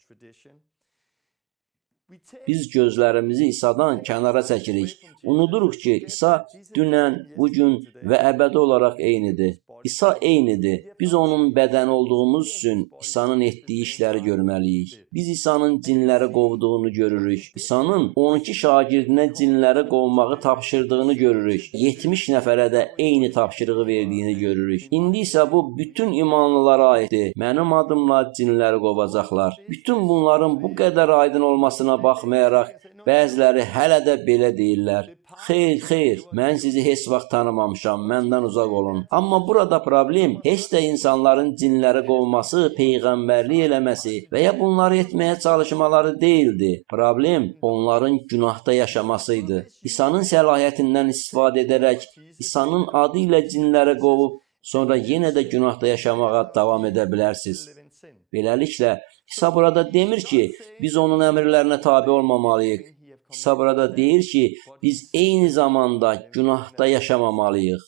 Biz gözlərimizi İsa'dan kənara çəkirik. Unuduruq ki, İsa dünən, bugün və əbədi olaraq eynidir. İsa eynidir. Biz onun bədəni olduğumuz üçün İsa'nın etdiyi işləri görməliyik. Biz İsa'nın cinləri qovduğunu görürük. İsa'nın 12 şagirdinə cinləri qovmağı tapşırdığını görürük. 70 nəfərə də eyni tapşırığı verdiyini görürük. İndi isə bu bütün imanlılara aiddir. Mənim adımla cinləri qovacaqlar. Bütün bunların bu qədər aydın olmasına baxmayaraq, bəziləri hələ də belə deyirlər. Xeyr, mən sizi heç vaxt tanımamışam, məndən uzaq olun. Amma burada problem heç də insanların cinləri qovması, peyğəmbərlik eləməsi və ya bunları etməyə çalışmaları deyildi. Problem onların günahda yaşamasıydı. İsa'nın səlahiyyətindən istifadə edərək, İsa'nın adı ilə cinləri qovub, sonra yenə də günahda yaşamağa davam edə bilərsiniz. Beləliklə, İsa burada demir ki, biz onun əmrlərinə tabe olmamalıyıq. İsa burada deyir ki, biz eyni zamanda günahda yaşamamalıyıq.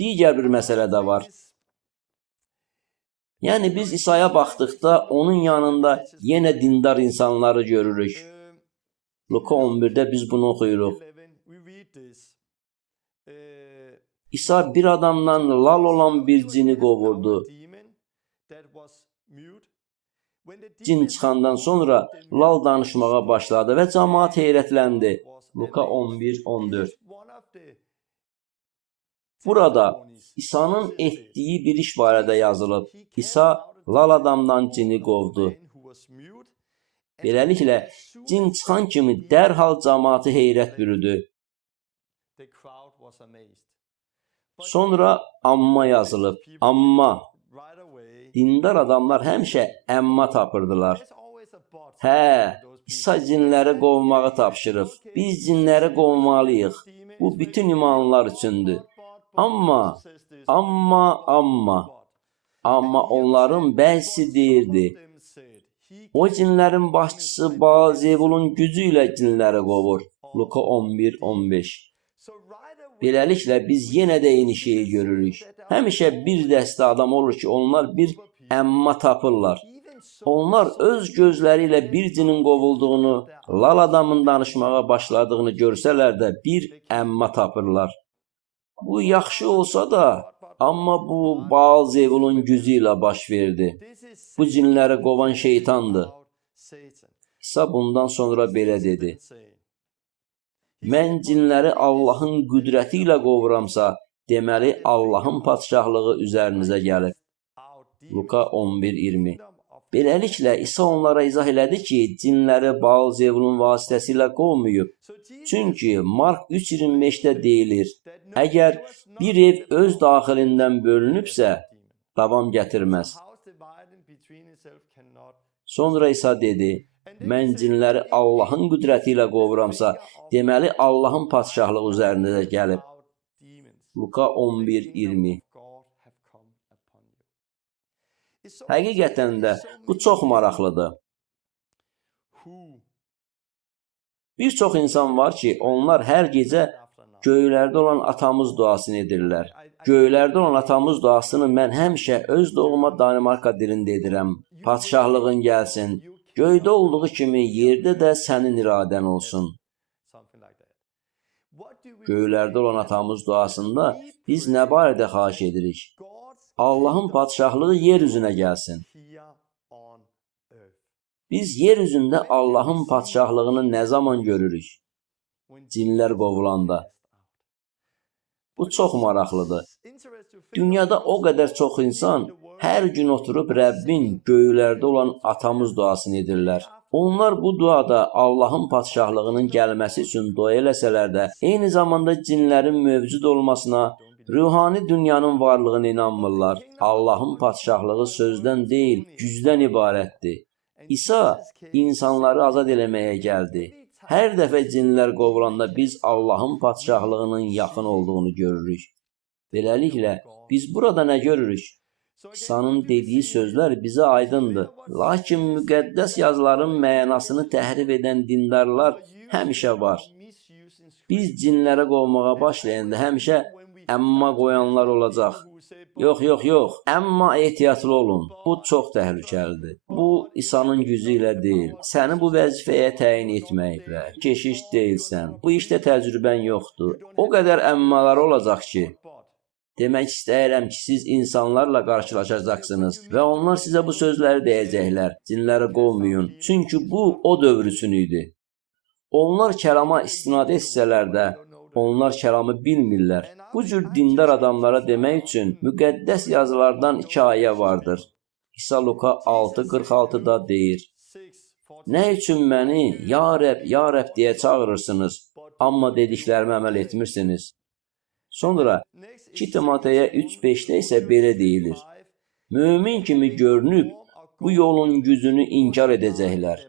Digər bir məsələ də var. Yəni biz İsa'ya baxdıqda onun yanında yenə dindar insanları görürük. Luka 11-də biz bunu oxuyuruq. İsa bir adamdan lal olan bir cini qovurdu. Cin çıxandan sonra lal danışmağa başladı və cəmaət heyrətləndi. Luka 11-14. Burada İsa'nın etdiyi bir iş barədə yazılıb. İsa lal adamdan cini qovdu. Beləliklə, cin çıxan kimi dərhal cəmaatı heyrət bürüdü. Sonra amma yazılıb. Amma. Dindar adamlar həmişə əmma tapırdılar. İsa cinləri qovmağı tapşırıb. Biz cinləri qovmalıyıq. Bu bütün imanlılar üçündür. Amma onların bəzisi deyirdi. O cinlərin başçısı Baal-Zebulun gücü ilə cinləri qovur. Luka 11-15. Beləliklə biz yenə də eyni şeyi görürük. Həmişə bir dəstə adam olur ki, onlar bir əmma tapırlar. Onlar öz gözləri ilə bir cinin qovulduğunu, lal adamın danışmağa başladığını görsələr də bir əmma tapırlar. Bu yaxşı olsa da, amma bu Baal-Zebulun gücü ilə baş verdi. Bu cinləri qovan şeytandır. İsa bundan sonra belə dedi. Mən cinləri Allahın qüdrəti ilə qovuramsa, deməli Allahın padşahlığı üzərinizə gəlib. Luka 11-20. Beləliklə, İsa onlara izah elədi ki, cinləri Baal-Zebulun vasitəsilə qovmayıb. Çünki Mark 3.25-də deyilir, əgər bir ev öz daxilindən bölünübsə, davam gətirməz. Sonra İsa dedi, mən cinləri Allahın qüdrəti ilə qovuramsa, deməli Allahın padşahlığı üzərinizə gəlib. Luka 11-20. Həqiqətən də bu çox maraqlıdır. Bir çox insan var ki, onlar hər gecə göylərdə olan atamız duasını edirlər. Göylərdə olan atamız duasını mən həmişə öz doğma Danimarka dilində edirəm. Padşahlığın gəlsin, göydə olduğu kimi yerdə də sənin iradən olsun. Göylərdə olan atamız duasında biz nə barədə xahiş edirik? Allahın padşahlığı yer üzünə gəlsin. Biz yer üzündə Allahın padşahlığını nə zaman görürük? Cinlər qovulanda. Bu çox maraqlıdır. Dünyada o qədər çox insan hər gün oturub Rəbbin göylərdə olan atamız duasını edirlər. Onlar bu duada Allahın padşahlığının gəlməsi üçün dua eləsələr də, eyni zamanda cinlərin mövcud olmasına, ruhani dünyanın varlığına inanmırlar. Allahın padşahlığı sözdən deyil, gücdən ibarətdir. İsa insanları azad eləməyə gəldi. Hər dəfə cinlər qovulanda biz Allahın padşahlığının yaxın olduğunu görürük. Beləliklə, biz burada nə görürük? İsa'nın dediyi sözlər bizə aydındır. Lakin müqəddəs yazıların mənasını təhrif edən dindarlar həmişə var. Biz cinlərə qovmağa başlayanda həmişə əmma qoyanlar olacaq. Yox, yox, yox. Amma ehtiyatlı olun. Bu çox təhlükəlidir. Bu İsa'nın gücü ilə deyil. Səni bu vəzifəyə təyin etməyiblər. Keşiş deyilsən. Bu işdə təcrübən yoxdur. O qədər əmmalar olacaq ki, demək istəyirəm ki, siz insanlarla qarşılaşacaqsınız və onlar sizə bu sözləri deyəcəklər. Cinləri qovmayın. Çünki bu o dövr üçün idi. Onlar kəlama istinad etsələr də, onlar kəlamı bilmirlər. Bu cür dindar adamlara demək üçün müqəddəs yazılardan 2 ayə vardır. İsa Luka 6:46-da deyir: Nə üçün məni ya Rəbb deyə çağırırsınız, amma dediklərimə əməl etmirsiniz? Sonra 2 Timoteyə 3:5-də isə belə deyilir: Mömin kimi görünüb bu yolun gücünü inkar edəcəklər.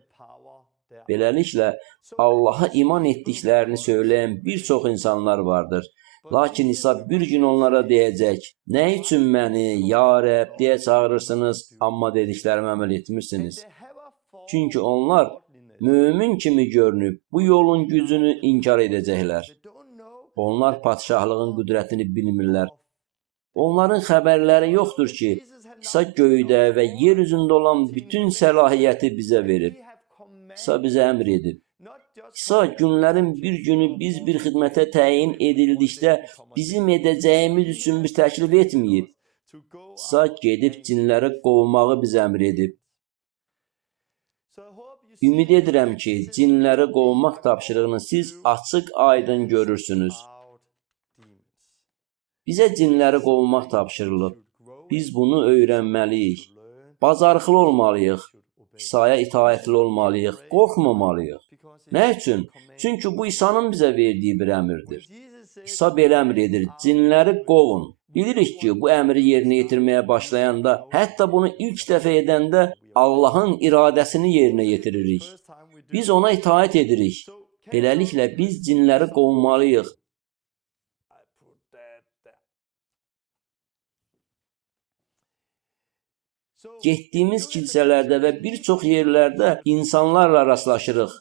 Beləliklə, Allaha iman etdiklərini söyləyən bir çox insanlar vardır. Lakin İsa bir gün onlara deyəcək: Nə üçün məni ya Rəbb deyə çağırırsınız, amma dediklərimə əməl etmirsiniz? Çünki onlar mömin kimi görünüb bu yolun gücünü inkar edəcəklər. Onlar padşahlığın qüdrətini bilmirlər. Onların xəbərləri yoxdur ki, İsa göydə və yer üzündə olan bütün səlahiyyəti bizə verib. İsa bizə əmr edib. İsa günlərin bir günü biz bir xidmətə təyin edildikdə bizim edəcəyimiz üçün bir təklif etməyib. İsa gedib cinləri qovmağı bizə əmr edib. Ümid edirəm ki, cinləri qovmaq tapşırığını siz açıq-aydın görürsünüz. Bizə cinləri qovmaq tapşırılıb. Biz bunu öyrənməliyik. Bacarıqlı olmalıyıq. İsa'ya itaətli olmalıyıq. Qorxmamalıyıq. Nə üçün? Çünki bu İsa'nın bizə verdiyi bir əmrdir. İsa belə əmr edir: cinləri qovun. Bilirik ki, bu əmri yerinə yetirməyə başlayanda, hətta bunu ilk dəfə edəndə Allahın iradəsini yerinə yetiririk. Biz ona itaət edirik. Beləliklə, biz cinləri qovmalıyıq. Getdiyimiz kilsələrdə və bir çox yerlərdə insanlarla rastlaşırıq.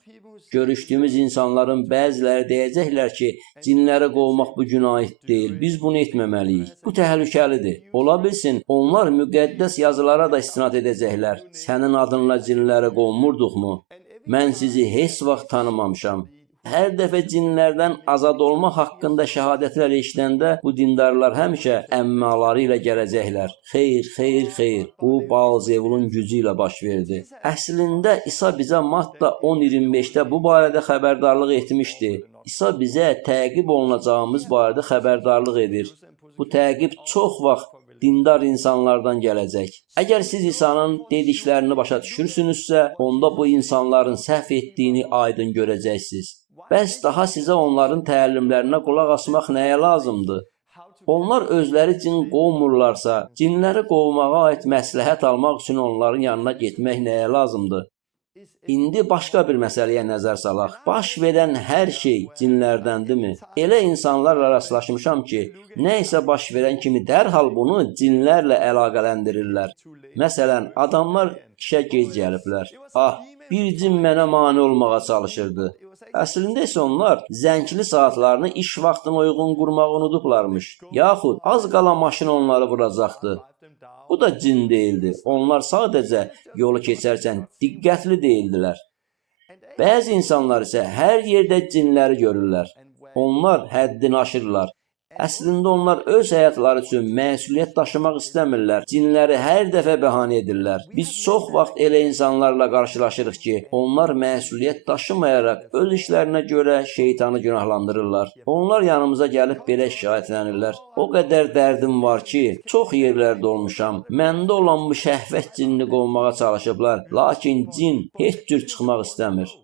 Görüşdüyümüz insanların bəziləri deyəcəklər ki, cinləri qovmaq bu günah deyil, biz bunu etməməliyik. Bu təhlükəlidir. Ola bilsin, onlar müqəddəs yazılara da istinad edəcəklər. Sənin adınla cinləri qovmurduqmu? Mən sizi heç vaxt tanımamışam. Hər dəfə cinlərdən azad olmaq haqqında şəhadətlər eşidəndə bu dindarlar həmişə əmmaları ilə gələcəklər. Xeyr, xeyr, xeyr. Bu Baalzebulun gücü ilə baş verdi. Əslində İsa bizə Matta 10:25-də bu barədə xəbərdarlıq etmişdi. İsa bizə təqib olunacağımız barədə xəbərdarlıq edir. Bu təqib çox vaxt dindar insanlardan gələcək. Əgər siz İsa'nın dediklərini başa düşürsünüzsə, onda bu insanların səhv etdiyini aydın görəcəksiniz. Bəs daha sizə onların təlimlərinə qulaq asmaq nəyə lazımdır? Onlar özləri cin qovmurlarsa, cinləri qovmağa aid məsləhət almaq üçün onların yanına getmək nəyə lazımdır? İndi başqa bir məsələyə nəzər salaq. Baş verən hər şey cinlərdəndirmi? Elə insanlarla rastlaşmışam ki, nə isə baş verən kimi dərhal bunu cinlərlə əlaqələndirirlər. Məsələn, adamlar işə gec gəliblər. Bir cin mənə mane olmağa çalışırdı. Əslində isə onlar zəngli saatlarını iş vaxtına uyğun qurmağı unudublarmış. Yaxud az qala maşın onları vuracaqdı. Bu da cin deyildi. Onlar sadəcə yolu keçərkən diqqətli deyildilər. Bəzi insanlar isə hər yerdə cinləri görürlər. Onlar həddini aşırırlar. Əslində onlar öz həyatları üçün məsuliyyət daşımaq istəmirlər. Cinləri hər dəfə bəhanə edirlər. Biz çox vaxt elə insanlarla qarşılaşırıq ki, onlar məsuliyyət daşımayaraq öz işlərinə görə şeytanı günahlandırırlar. Onlar yanımıza gəlib belə şikayətlənirlər. O qədər dərdim var ki, çox yerlərdə olmuşam. Məndə olan bu şəhvət cinini qovmağa çalışıblar, lakin cin heç cür çıxmaq istəmir.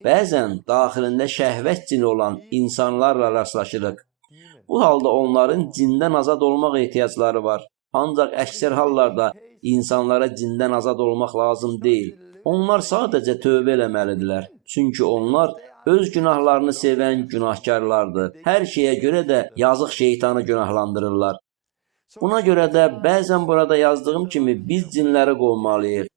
Bəzən daxilində şəhvət cini olan insanlarla rastlaşırıq. Bu halda onların cindən azad olmaq ehtiyacları var. Ancaq əksər hallarda insanlara cindən azad olmaq lazım deyil. Onlar sadəcə tövbə eləməlidirlər. Çünki onlar öz günahlarını sevən günahkarlardır. Hər şeyə görə də yazıq şeytanı günahlandırırlar. Buna görə də bəzən burada yazdığım kimi biz cinləri qovmalıyıq.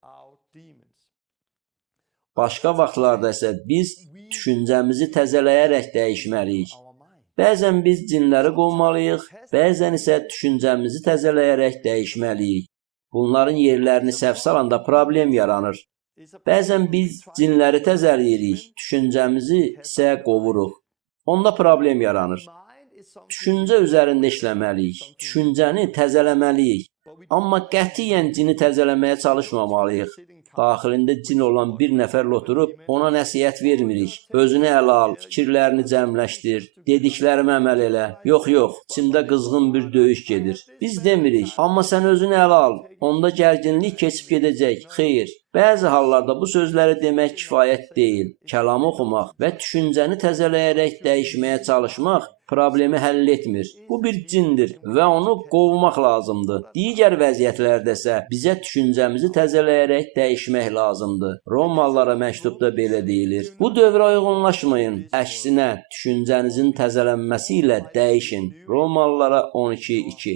Başqa vaxtlarda isə biz düşüncəmizi təzələyərək dəyişməliyik. Bəzən biz cinləri qovmalıyıq, bəzən isə düşüncəmizi təzələyərək dəyişməliyik. Bunların yerlərini səhv salanda problem yaranır. Bəzən biz cinləri təzələyirik, düşüncəmizi isə qovuruq. Onda problem yaranır. Düşüncə üzərində işləməliyik, düşüncəni təzələməliyik. Amma qətiyyən cini təzələməyə çalışmamalıyıq. Daxilində cin olan bir nəfərlə oturub ona nəsihət vermirik. Özünü ələ al, fikirlərini cəmləşdir, dediklərimə əməl elə. Yox, içimdə qızğın bir döyüş gedir. Biz demirik, amma sən özünü ələ al, onda gərginlik keçib gedəcək. Xeyr. Bəzi hallarda bu sözləri demək kifayət deyil. Kəlamı oxumaq və düşüncəni təzələyərək dəyişməyə çalışmaq problemi həll etmir. Bu bir cindir və onu qovmaq lazımdır. Digər vəziyyətlərdə isə bizə düşüncəmizi təzələyərək dəyişmək lazımdır. Romalılara məktubda belə deyilir. Bu dövrə uyğunlaşmayın. Əksinə, düşüncənizin təzələnməsi ilə dəyişin. Romalılara 12:2.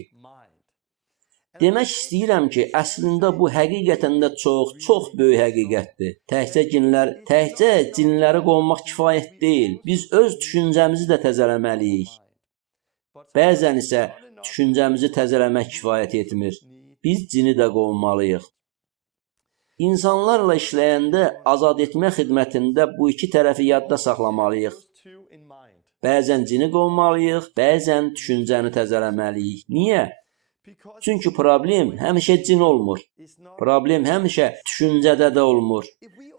Demək istəyirəm ki, əslində bu həqiqətən də çox böyük həqiqətdir. Təkcə cinləri qovmaq kifayət deyil. Biz öz düşüncəmizi də təzələməliyik. Bəzən isə düşüncəmizi təzələmək kifayət etmir. Biz cini də qovmalıyıq. İnsanlarla işləyəndə azad etmə xidmətində bu iki tərəfi yadda saxlamalıyıq. Bəzən cini qovmalıyıq, bəzən düşüncəni təzələməliyik. Niyə? Çünki problem həmişə cin olmur. Problem həmişə düşüncədə də olmur.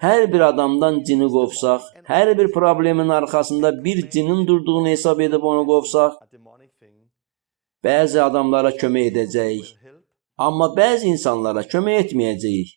Hər bir adamdan cini qovsaq, hər bir problemin arxasında bir cinin durduğunu hesab edib onu qovsaq, bəzi adamlara kömək edəcəyik. Amma bəzi insanlara kömək etməyəcəyik.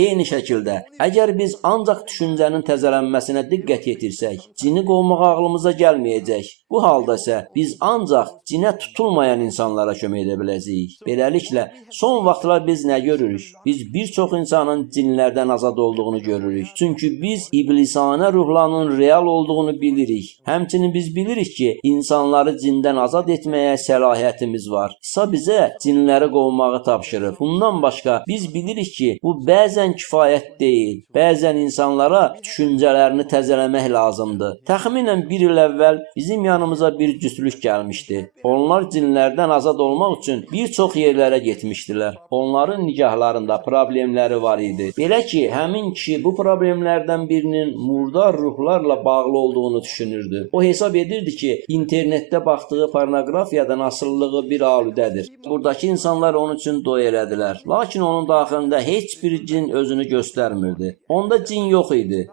Eyni şəkildə, əgər biz ancaq düşüncənin təzələnməsinə diqqət yetirsək, cini qovmaq ağlımıza gəlməyəcək. Bu halda isə biz ancaq cinə tutulmayan insanlara kömək edə biləcəyik. Beləliklə, son vaxtlar biz nə görürük? Biz bir çox insanın cinlərdən azad olduğunu görürük. Çünki biz iblisanə ruhlarının real olduğunu bilirik. Həmçinin biz bilirik ki, insanları cindən azad etməyə səlahiyyətimiz var. İsa bizə cinləri qovmağı tapşırıb. Bundan başqa, biz bilirik ki, bu bəzən kifayət deyil. Bəzən insanlara düşüncələrini təzələmək lazımdır. Təxminən bir il əvvəl bizim yanımıza bir cütlük gəlmişdi. Onlar cinlərdən azad olmaq üçün bir çox yerlərə getmişdilər. Onların nikahlarında problemləri var idi. Belə ki, həmin kişi bu problemlərdən birinin murdar ruhlarla bağlı olduğunu düşünürdü. O hesab edirdi ki, internetdə baxdığı pornoqrafiyadan asılılığı bir alüdədir. Buradakı insanlar onun üçün doy elədilər. Lakin onun daxilində heç bir cin özünü göstərmirdi. Onda cin yox idi.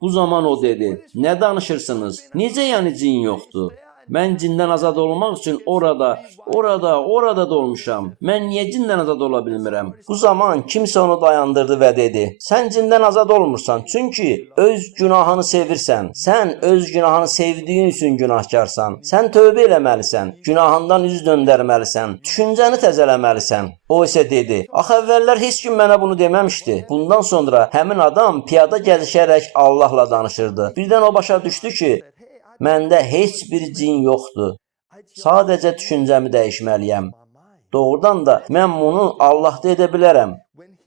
Bu zaman o dedi, nə danışırsınız? Necə yəni cin yoxdur? Mən cindən azad olmaq üçün orada da olmuşam. Mən niyə cindən azad ola bilmirəm? Bu zaman kimsə onu dayandırdı və dedi, sən cindən azad olmursan, çünki öz günahını sevirsən. Sən öz günahını sevdiyin üçün günahkarsan. Sən tövbə eləməlisən, günahından üz döndərməlisən, düşüncəni təzələməlisən. O isə dedi, axı əvvəllər heç kim mənə bunu deməmişdi. Bundan sonra həmin adam piyada gəzişərək Allahla danışırdı. Birdən o başa düşdü ki, məndə heç bir cin yoxdur. Sadəcə düşüncəmi dəyişməliyəm. Doğrudan da mən bunu Allahda edə bilərəm.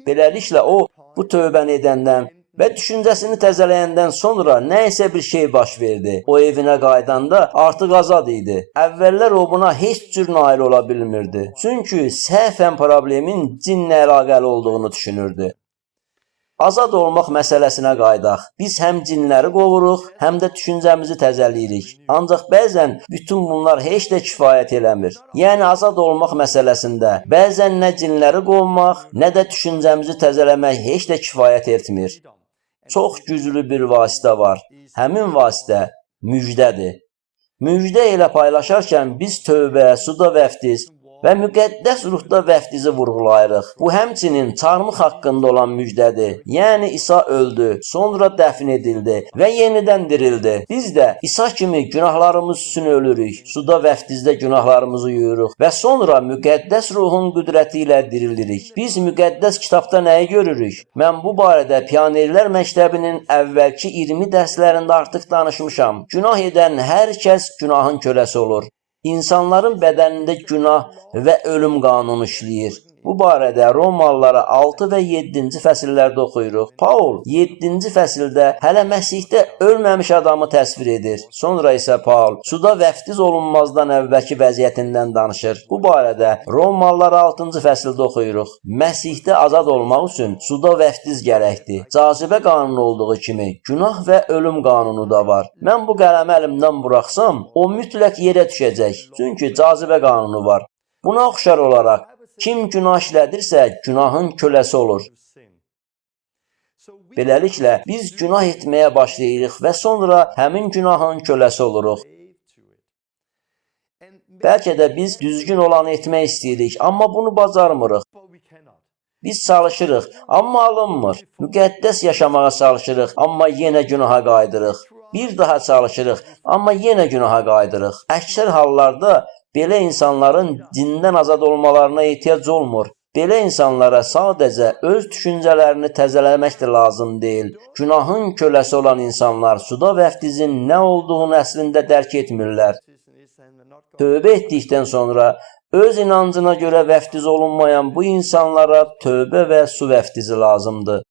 Beləliklə o, bu tövbəni edəndən və düşüncəsini təzələyəndən sonra nə isə bir şey baş verdi. O evinə qaydanda artıq azad idi. Əvvəllər o buna heç cür nail ola bilmirdi. Çünki səhvən problemin cinlə əlaqəli olduğunu düşünürdü. Azad olmaq məsələsinə qaydaq. Biz həm cinləri qovuruq, həm də düşüncəmizi təzələyirik. Ancaq bəzən bütün bunlar heç də kifayət eləmir. Yəni azad olmaq məsələsində bəzən nə cinləri qovmaq, nə də düşüncəmizi təzələmək heç də kifayət etmir. Çox güclü bir vasitə var. Həmin vasitə müjdədir. Müjdə ilə paylaşarkən biz tövbə, suda vəftiz və müqəddəs ruhda vəftizi vurğulayırıq. Bu həmçinin çarmıx haqqında olan müjdədir. Yəni İsa öldü, sonra dəfn edildi və yenidən dirildi. Biz də İsa kimi günahlarımız üçün ölürük, suda vəftizdə günahlarımızı yuyuruq və sonra müqəddəs ruhun qüdrəti ilə dirilirik. Biz müqəddəs kitabda nəyi görürük? Mən bu barədə Pionerlər Məktəbinin əvvəlki 20 dərslərində artıq danışmışam. Günah edən hər kəs günahın köləsi olur. İnsanların bədənində günah və ölüm qanunu işləyir. Bu barədə Romalılara 6 və 7-ci fəsillərdə oxuyuruq. Paul 7-ci fəsildə hələ Məsihdə ölməmiş adamı təsvir edir. Sonra isə Paul suda vəftiz olunmazdan əvvəlki vəziyyətindən danışır. Bu barədə Romalılara 6-cı fəsildə oxuyuruq. Məsihdə azad olmaq üçün suda vəftiz gərəkdir. Cazibə qanunu olduğu kimi günah və ölüm qanunu da var. Mən bu qələmi əlimdən buraxsam, o mütləq yerə düşəcək. Çünki cazibə qanunu var. Buna oxşar olaraq, kim günah işlədirsə, günahın köləsi olur. Beləliklə, biz günah etməyə başlayırıq və sonra həmin günahın köləsi oluruq. Bəlkə də biz düzgün olanı etmək istəyirik, amma bunu bacarmırıq. Biz çalışırıq, amma alınmır. Müqəddəs yaşamağa çalışırıq, amma yenə günaha qayıdırıq. Bir daha çalışırıq, amma yenə günaha qayıdırıq. Əksər hallarda belə insanların dindən azad olmalarına ehtiyac olmur. Belə insanlara sadəcə öz düşüncələrini təzələmək də lazım deyil. Günahın köləsi olan insanlar suda vəftizin nə olduğunu əslində dərk etmirlər. Tövbə etdikdən sonra öz inancına görə vəftiz olunmayan bu insanlara tövbə və su vəftizi lazımdır.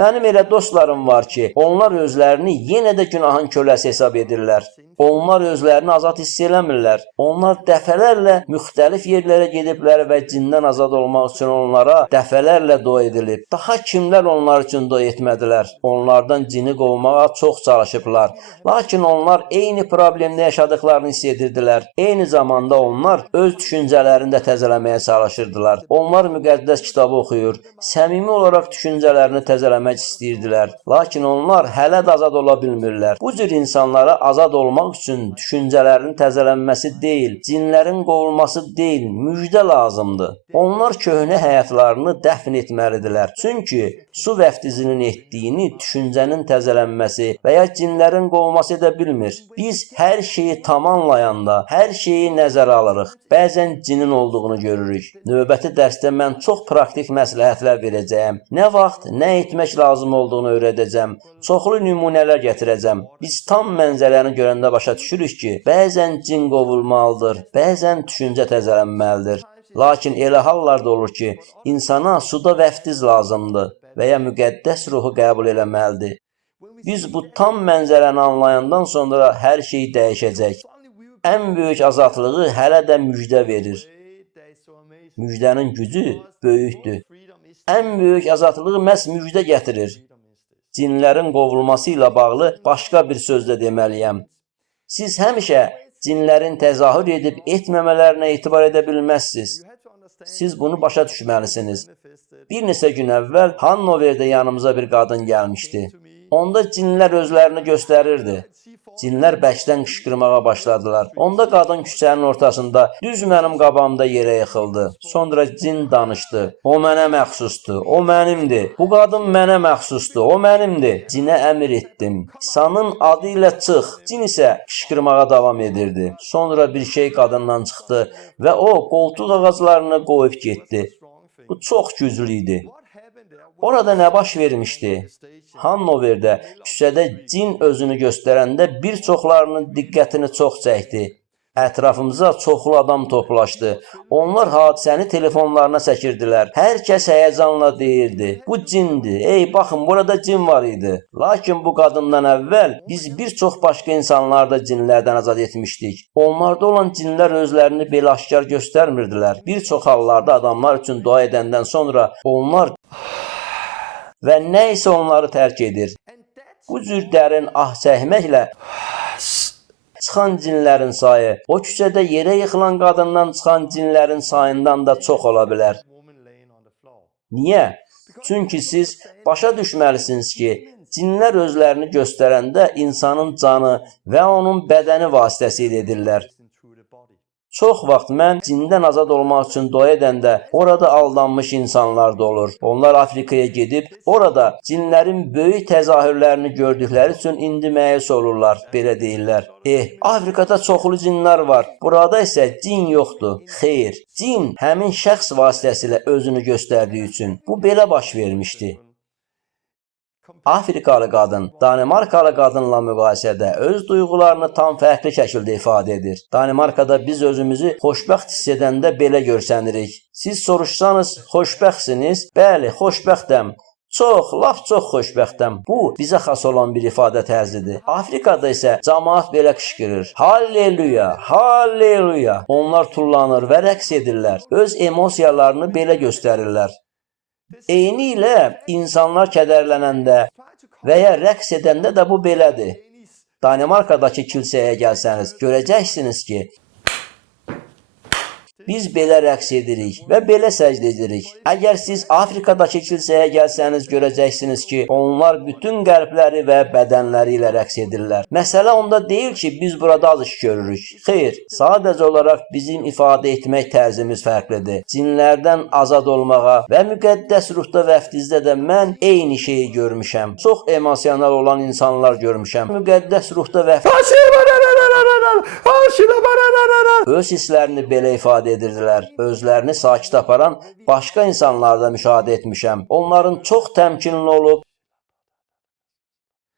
Mənim elə dostlarım var ki, onlar özlərini yenə də günahın köləsi hesab edirlər. Onlar özlərini azad hiss eləmirlər. Onlar dəfələrlə müxtəlif yerlərə gediblər və cindən azad olmaq üçün onlara dəfələrlə dua edilib. Daha kimlər onlar üçün dua etmədilər? Onlardan cini qovmağa çox çalışıblar. Lakin onlar eyni problemdə yaşadıklarını hiss edirdilər. Eyni zamanda onlar öz düşüncələrini də təzələməyə çalışırdılar. Onlar müqəddəs kitabı oxuyur, səmimi olaraq düşüncələrini təzələmək istəyirdilər. Lakin onlar hələ də azad ola bilmirlər. Bu cür insanlara azad olmaq üçün düşüncələrin təzələnməsi deyil, cinlərin qovulması deyil, müjdə lazımdır. Onlar köhnə həyatlarını dəfn etməlidirlər. Çünki su vəftizinin etdiyini düşüncənin təzələnməsi və ya cinlərin qovulması edə bilmir. Biz hər şeyi tamamlayanda, hər şeyi nəzərə alırıq. Bəzən cinin olduğunu görürük. Növbəti dərsdə mən çox praktik məsləhətlər verəcəyəm. Nə vaxt, nə etmək lazım olduğunu öyrədəcəm. Çoxlu nümunələr gətirəcəm. Biz tam mənzərəni görəndə başa düşürük ki, bəzən cin qovulmalıdır, bəzən düşüncə təzələnməlidir. Lakin elə hallarda olur ki, insana suda vəftiz lazımdır və ya müqəddəs ruhu qəbul eləməlidir. Biz bu tam mənzərəni anlayandan sonra hər şey dəyişəcək. Ən böyük azadlığı hələ də müjdə verir. Müjdənin gücü böyükdür. Ən böyük azadlığı məhz müjdə gətirir. Cinlərin qovulması ilə bağlı başqa bir sözlə deməliyəm. Siz həmişə cinlərin təzahür edib etməmələrinə etibar edə bilməzsiniz. Siz bunu başa düşməlisiniz. Bir neçə gün əvvəl Hannoverdə yanımıza bir qadın gəlmişdi. Onda cinlər özlərini göstərirdi. Cinlər bəkdən qışqırmağa başladılar. Onda qadın küçənin ortasında düz mənim qabağımda yerə yıxıldı. Sonra cin danışdı. O mənə məxsusdur, o mənimdir. Bu qadın mənə məxsusdur, o mənimdir. Cinə əmr etdim. İsa'nın adı ilə çıx. Cin isə qışqırmağa davam edirdi. Sonra bir şey qadından çıxdı və o qoltuq ağaclarını qoyub getdi. Bu çox güclü idi. Orada nə baş vermişdi? Hannoverdə küçədə cin özünü göstərəndə bir çoxlarının diqqətini çox çəkdi. Ətrafımıza çoxlu adam toplaşdı. Onlar hadisəni telefonlarına çəkirdilər. Hər kəs həyəcanla deyirdi. Bu cindir. Ey, baxın, burada cin var idi. Lakin bu qadından əvvəl biz bir çox başqa insanları da cinlərdən azad etmişdik. Onlarda olan cinlər özlərini belə aşkar göstərmirdilər. Bir çox hallarda adamlar üçün dua edəndən sonra onlar və nə isə onları tərk edir. Bu cür dərin ah çəkməklə çıxan cinlərin sayı, o küçədə yerə yıxılan qadından çıxan cinlərin sayından da çox ola bilər. Niyə? Çünki siz başa düşməlisiniz ki, cinlər özlərini göstərəndə insanın canı və onun bədəni vasitəsilə edirlər. Çox vaxt mən cindən azad olmaq üçün dua edəndə orada aldanmış insanlar da olur. Onlar Afrikaya gedib, orada cinlərin böyük təzahürlərini gördükləri üçün indi məyus olurlar, belə deyirlər. Afrikada çoxlu cinlər var, burada isə cin yoxdur. Xeyr, cin həmin şəxs vasitəsilə özünü göstərdiyi üçün bu belə baş vermişdi. Afrikalı qadın Danimarkalı qadınla müqayisədə öz duyğularını tam fərqli şəkildə ifadə edir. Danimarkada biz özümüzü xoşbəxt hiss edəndə belə görsənirik. Siz soruşsanız, xoşbəxtsiniz? Bəli, xoşbəxtəm. Çox, lap çox xoşbəxtəm. Bu, bizə xas olan bir ifadə tərzidir. Afrikada isə cəmaət belə qışqırır. Halleluya, halleluya. Onlar tullanır və rəqs edirlər. Öz emosiyalarını belə göstərirlər. Eyni ilə insanlar kədərlənəndə və ya rəqs edəndə də bu belədir. Danimarkadakı kilsəyə gəlsəniz, görəcəksiniz ki, biz belə rəqs edirik və belə səcdə edirik. Əgər siz Afrikadakı kilsəyə gəlsəniz, görəcəksiniz ki, onlar bütün qəlbləri və bədənləri ilə rəqs edirlər. Məsələ onda deyil ki, biz burada az iş görürük. Xeyr, sadəcə olaraq bizim ifadə etmək tərzimiz fərqlidir. Cinlərdən azad olmağa və müqəddəs ruhda vəftizdə də mən eyni şeyi görmüşəm. Çox emosional olan insanlar görmüşəm. Müqəddəs ruhda öz hisslərini belə ifadə edirdilər. Özlərini sakit aparan başqa insanlarda müşahidə etmişəm. Onların çox təmkinli olub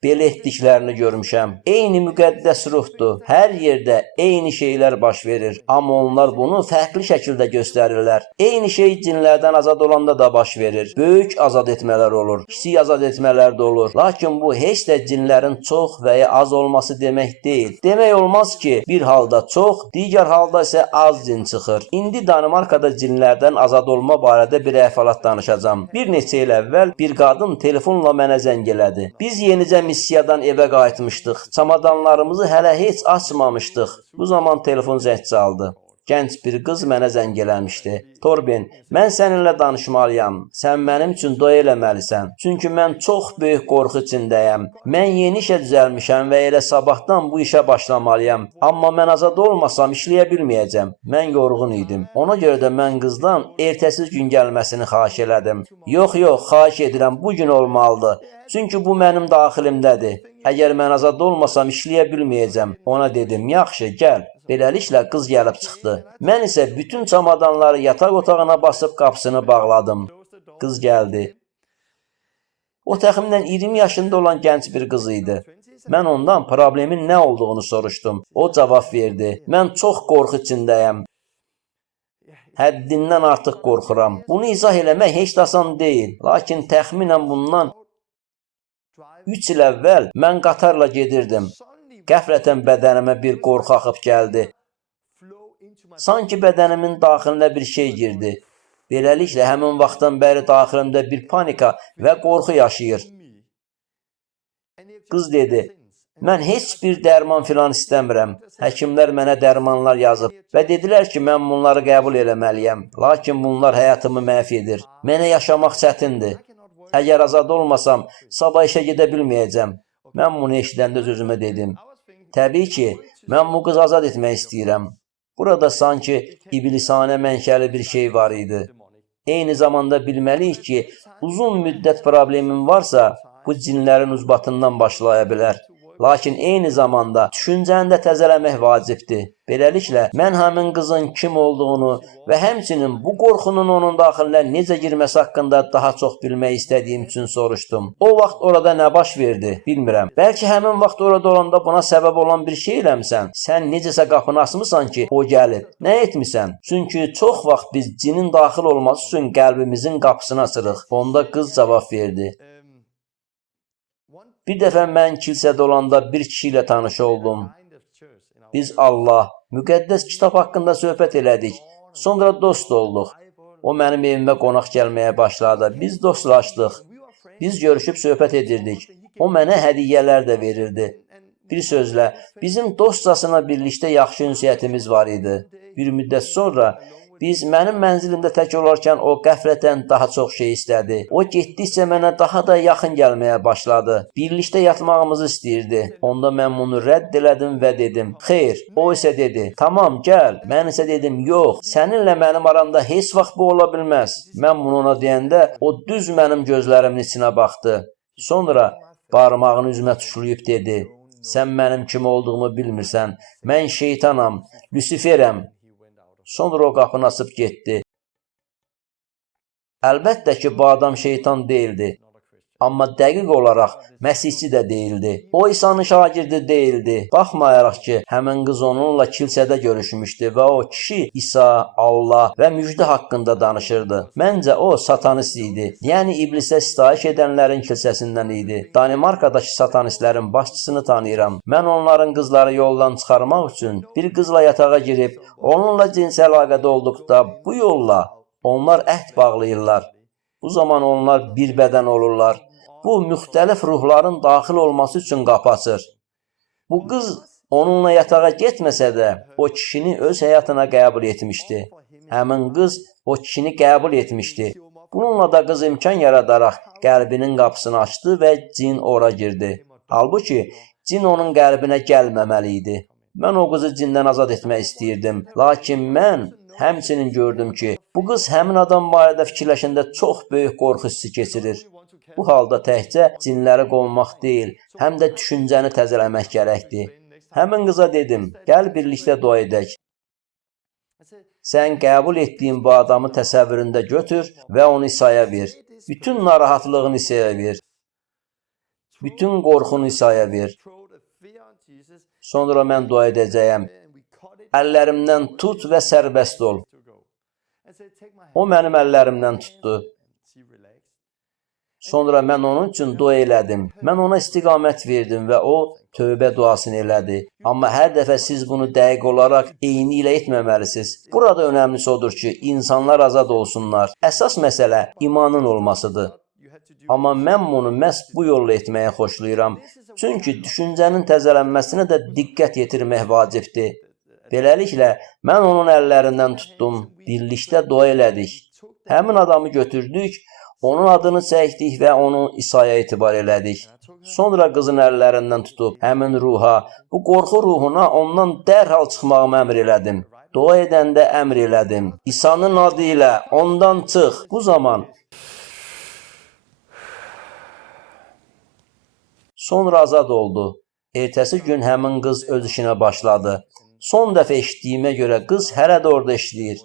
belə etdiklərini görmüşəm. Eyni müqəddəs ruhdur. Hər yerdə eyni şeylər baş verir. Amma onlar bunu fərqli şəkildə göstərirlər. Eyni şey cinlərdən azad olanda da baş verir. Böyük azad etmələr olur. Kiçik azad etmələr də olur. Lakin bu heç də cinlərin çox və ya az olması demək deyil. Demək olmaz ki, bir halda çox, digər halda isə az cin çıxır. İndi Danimarkada cinlərdən azad olma barədə bir əhvalat danışacağam. Bir neçə il əvvəl bir qadın telefonla mənə zəng elədi. Biz yenicə missiyadan evə qayıtmışdıq. Çamadanlarımızı hələ heç açmamışdıq. Bu zaman telefon zəng çaldı. Gənc bir qız mənə zəng eləmişdi. Torben, mən səninlə danışmalıyam. Sən mənim üçün dua eləməlisən. Çünki mən çox böyük qorxu içindəyəm. Mən yeni işə düzəlmişəm və elə sabahdan bu işə başlamalıyam. Amma mən azad olmasam işləyə bilməyəcəm. Mən yorğun idim. Ona görə də mən qızdan ertəsi gün gəlməsini xahiş elədim. Yox, xahiş edirəm, bu gün olmalıdır. Çünki bu mənim daxilimdədir. Əgər mən azad olmasam işləyə bilməyəcəm. Ona dedim, yaxşı, gəl. Beləliklə qız gəlib çıxdı. Mən isə bütün çamadanları yataq otağına basıb qapısını bağladım. Qız gəldi. O təxminən 20 yaşında olan gənc bir qız idi. Mən ondan problemin nə olduğunu soruşdum. O cavab verdi. Mən çox qorxu içindəyəm. Həddindən artıq qorxuram. Bunu izah eləmək heç də asan deyil. Lakin təxminən bundan 3 il əvvəl mən qatarla gedirdim. Qəflətən bədənimə bir qorxu axıb gəldi. Sanki bədənimin daxilinə bir şey girdi. Beləliklə, həmin vaxtdan bəri daxilimdə bir panika və qorxu yaşayır. Qız dedi, mən heç bir dərman filan istəmirəm. Həkimlər mənə dərmanlar yazıb və dedilər ki, mən bunları qəbul eləməliyəm. Lakin bunlar həyatımı məhv edir. Mənə yaşamaq çətindir. Əgər azad olmasam, sabah işə gedə bilməyəcəm. Mən bunu eşidəndə özümə dedim. Təbii ki, mən bu qızı azad etmək istəyirəm. Burada sanki iblisanə mənşəli bir şey var idi. Eyni zamanda bilməliyik ki, uzun müddət problemin varsa, bu cinlərin uzbatından başlaya bilər. Lakin eyni zamanda düşüncəni də təzələmək vacibdir. Beləliklə, mən həmin qızın kim olduğunu və həmçinin bu qorxunun onun daxilinə necə girməsi haqqında daha çox bilmək istədiyim üçün soruşdum. O vaxt orada nə baş verdi, bilmirəm. Bəlkə həmin vaxt orada olanda buna səbəb olan bir şey eləmisən. Sən necəsə qapını açmısan ki, o gəlib. Nə etmisən? Çünki çox vaxt biz cinin daxil olması üçün qəlbimizin qapısını açırıq. Onda qız cavab verdi. Bir dəfə mən kilsədə olanda bir kişi ilə tanış oldum. Biz Allah, müqəddəs kitab haqqında söhbət elədik. Sonra dost olduq. O mənim evimə qonaq gəlməyə başladı. Biz dostlaşdıq. Biz görüşüb söhbət edirdik. O mənə hədiyyələr də verirdi. Bir sözlə, bizim dostcasına birlikdə yaxşı ünsiyyətimiz var idi. Bir müddət sonra biz mənim mənzilimdə tək olarkən o qəflətən daha çox şey istədi. O getdikcə mənə daha da yaxın gəlməyə başladı. Birlikdə yatmağımızı istəyirdi. Onda mən bunu rədd elədim və dedim, xeyr. O isə dedi, tamam gəl. Mən isə dedim, yox, səninlə mənim aramda heç vaxt bu ola bilməz. Mən bunu ona deyəndə o düz mənim gözlərimin içinə baxdı. Sonra barmağını üzümə tuşlayıb dedi, sən mənim kim olduğumu bilmirsən. Mən şeytanam, Lusiferəm. Sonra o qapını açıb getdi. Əlbəttə ki, bu adam şeytan deyildi. Amma dəqiq olaraq Məsihçi də deyildi. O İsa'nın şagirdi deyildi. Baxmayaraq ki, həmin qız onunla kilsədə görüşmüşdü və o kişi İsa, Allah və müjdə haqqında danışırdı. Məncə o satanist idi. Yəni iblisə sitayiş edənlərin kilsəsindən idi. Danimarkadakı satanistlərin başçısını tanıyıram. Mən onların qızları yoldan çıxarmaq üçün bir qızla yatağa girib, onunla cinsi əlaqədə olduqda bu yolla onlar əhd bağlayırlar. Bu zaman onlar bir bədən olurlar. Bu, müxtəlif ruhların daxil olması üçün qapı açır. Bu qız onunla yatağa getməsə də, o kişini öz həyatına qəbul etmişdi. Həmin qız o kişini qəbul etmişdi. Bununla da qız imkan yaradaraq qəlbinin qapısını açdı və cin ora girdi. Halbuki, cin onun qəlbinə gəlməməli idi. Mən o qızı cindən azad etmək istəyirdim. Lakin mən həmçinin gördüm ki, bu qız həmin adam barədə fikirləşəndə çox böyük qorxu hissi keçirir. Bu halda təkcə cinləri qovmaq deyil, həm də düşüncəni təzələmək gərəkdir. Həmin qıza dedim, gəl birlikdə dua edək. Sən qəbul etdiyin bu adamı təsəvvüründə götür və onu İsa'ya ver. Bütün narahatlığını İsa'ya ver. Bütün qorxunu İsa'ya ver. Sonra mən dua edəcəyəm. Əllərimdən tut və sərbəst ol. O mənim əllərimdən tutdu. Sonra mən onun üçün dua elədim. Mən ona istiqamət verdim və o tövbə duasını elədi. Amma hər dəfə siz bunu dəqiq olaraq eyni ilə etməməlisiniz. Burada önəmlisi odur ki, insanlar azad olsunlar. Əsas məsələ imanın olmasıdır. Amma mən bunu məhz bu yolla etməyə xoşlayıram. Çünki düşüncənin təzələnməsinə də diqqət yetirmək vacibdir. Beləliklə, mən onun əllərindən tutdum, birlikdə dua elədik. Həmin adamı götürdük, onun adını çəkdik və onu İsa'ya etibar elədik. Sonra qızın əllərindən tutub həmin ruha, bu qorxu ruhuna ondan dərhal çıxmağımı əmr elədim. Dua edəndə əmr elədim. İsa'nın adı ilə ondan çıx. Bu zaman sonra azad oldu. Ertəsi gün həmin qız öz işinə başladı. Son dəfə eşitdiyimə görə qız hələ də orada işləyir.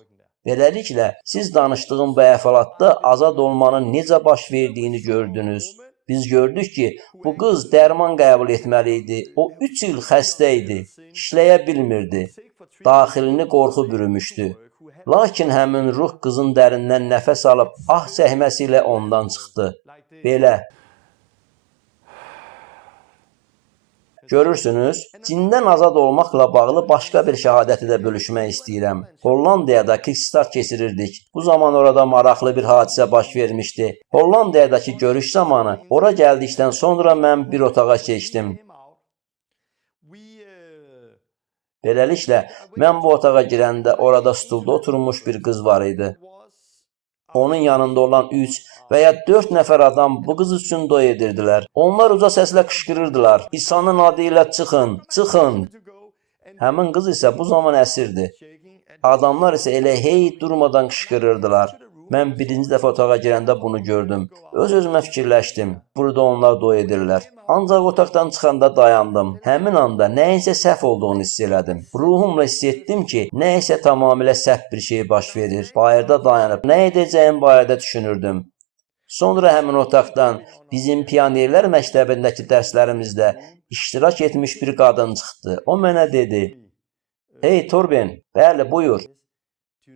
Beləliklə, siz danışdığım bu əhvalatda azad olmanın necə baş verdiyini gördünüz. Biz gördük ki, bu qız dərman qəbul etməli idi. O 3 il xəstə idi, işləyə bilmirdi. Daxilini qorxu bürümüşdü. Lakin həmin ruh qızın dərindən nəfəs alıb ah çəkməsi ilə ondan çıxdı. Belə. Görürsünüz, cindən azad olmaqla bağlı başqa bir şəhadəti də bölüşmək istəyirəm. Hollandiyada kickstart keçirirdik. Bu zaman orada maraqlı bir hadisə baş vermişdi. Hollandiyadakı görüş zamanı ora gəldikdən sonra mən bir otağa keçdim. Beləliklə, mən bu otağa girəndə orada stulda oturmuş bir qız var idi. Onun yanında olan 3 və ya 4 nəfər adam bu qız üçün dua edirdilər. Onlar uca səslə qışqırırdılar. İsa'nın adı ilə çıxın, çıxın. Həmin qız isə bu zaman əsirdi. Adamlar isə elə hey durmadan qışqırırdılar. Mən birinci dəfə otağa girəndə bunu gördüm. Öz-özümə fikirləşdim. Burada onlar dua edirlər. Ancaq otaqdan çıxanda dayandım. Həmin anda nəyinsə səhv olduğunu hiss elədim. Ruhumla hiss etdim ki, nəyinsə tamamilə səhv bir şey baş verir. Bayırda dayanıb nə edəcəyim barədə düşünürdüm. Sonra həmin otaqdan bizim Pionerlər məktəbindəki dərslərimizdə iştirak etmiş bir qadın çıxdı. O mənə dedi, "Hey Torben, bəli, buyur.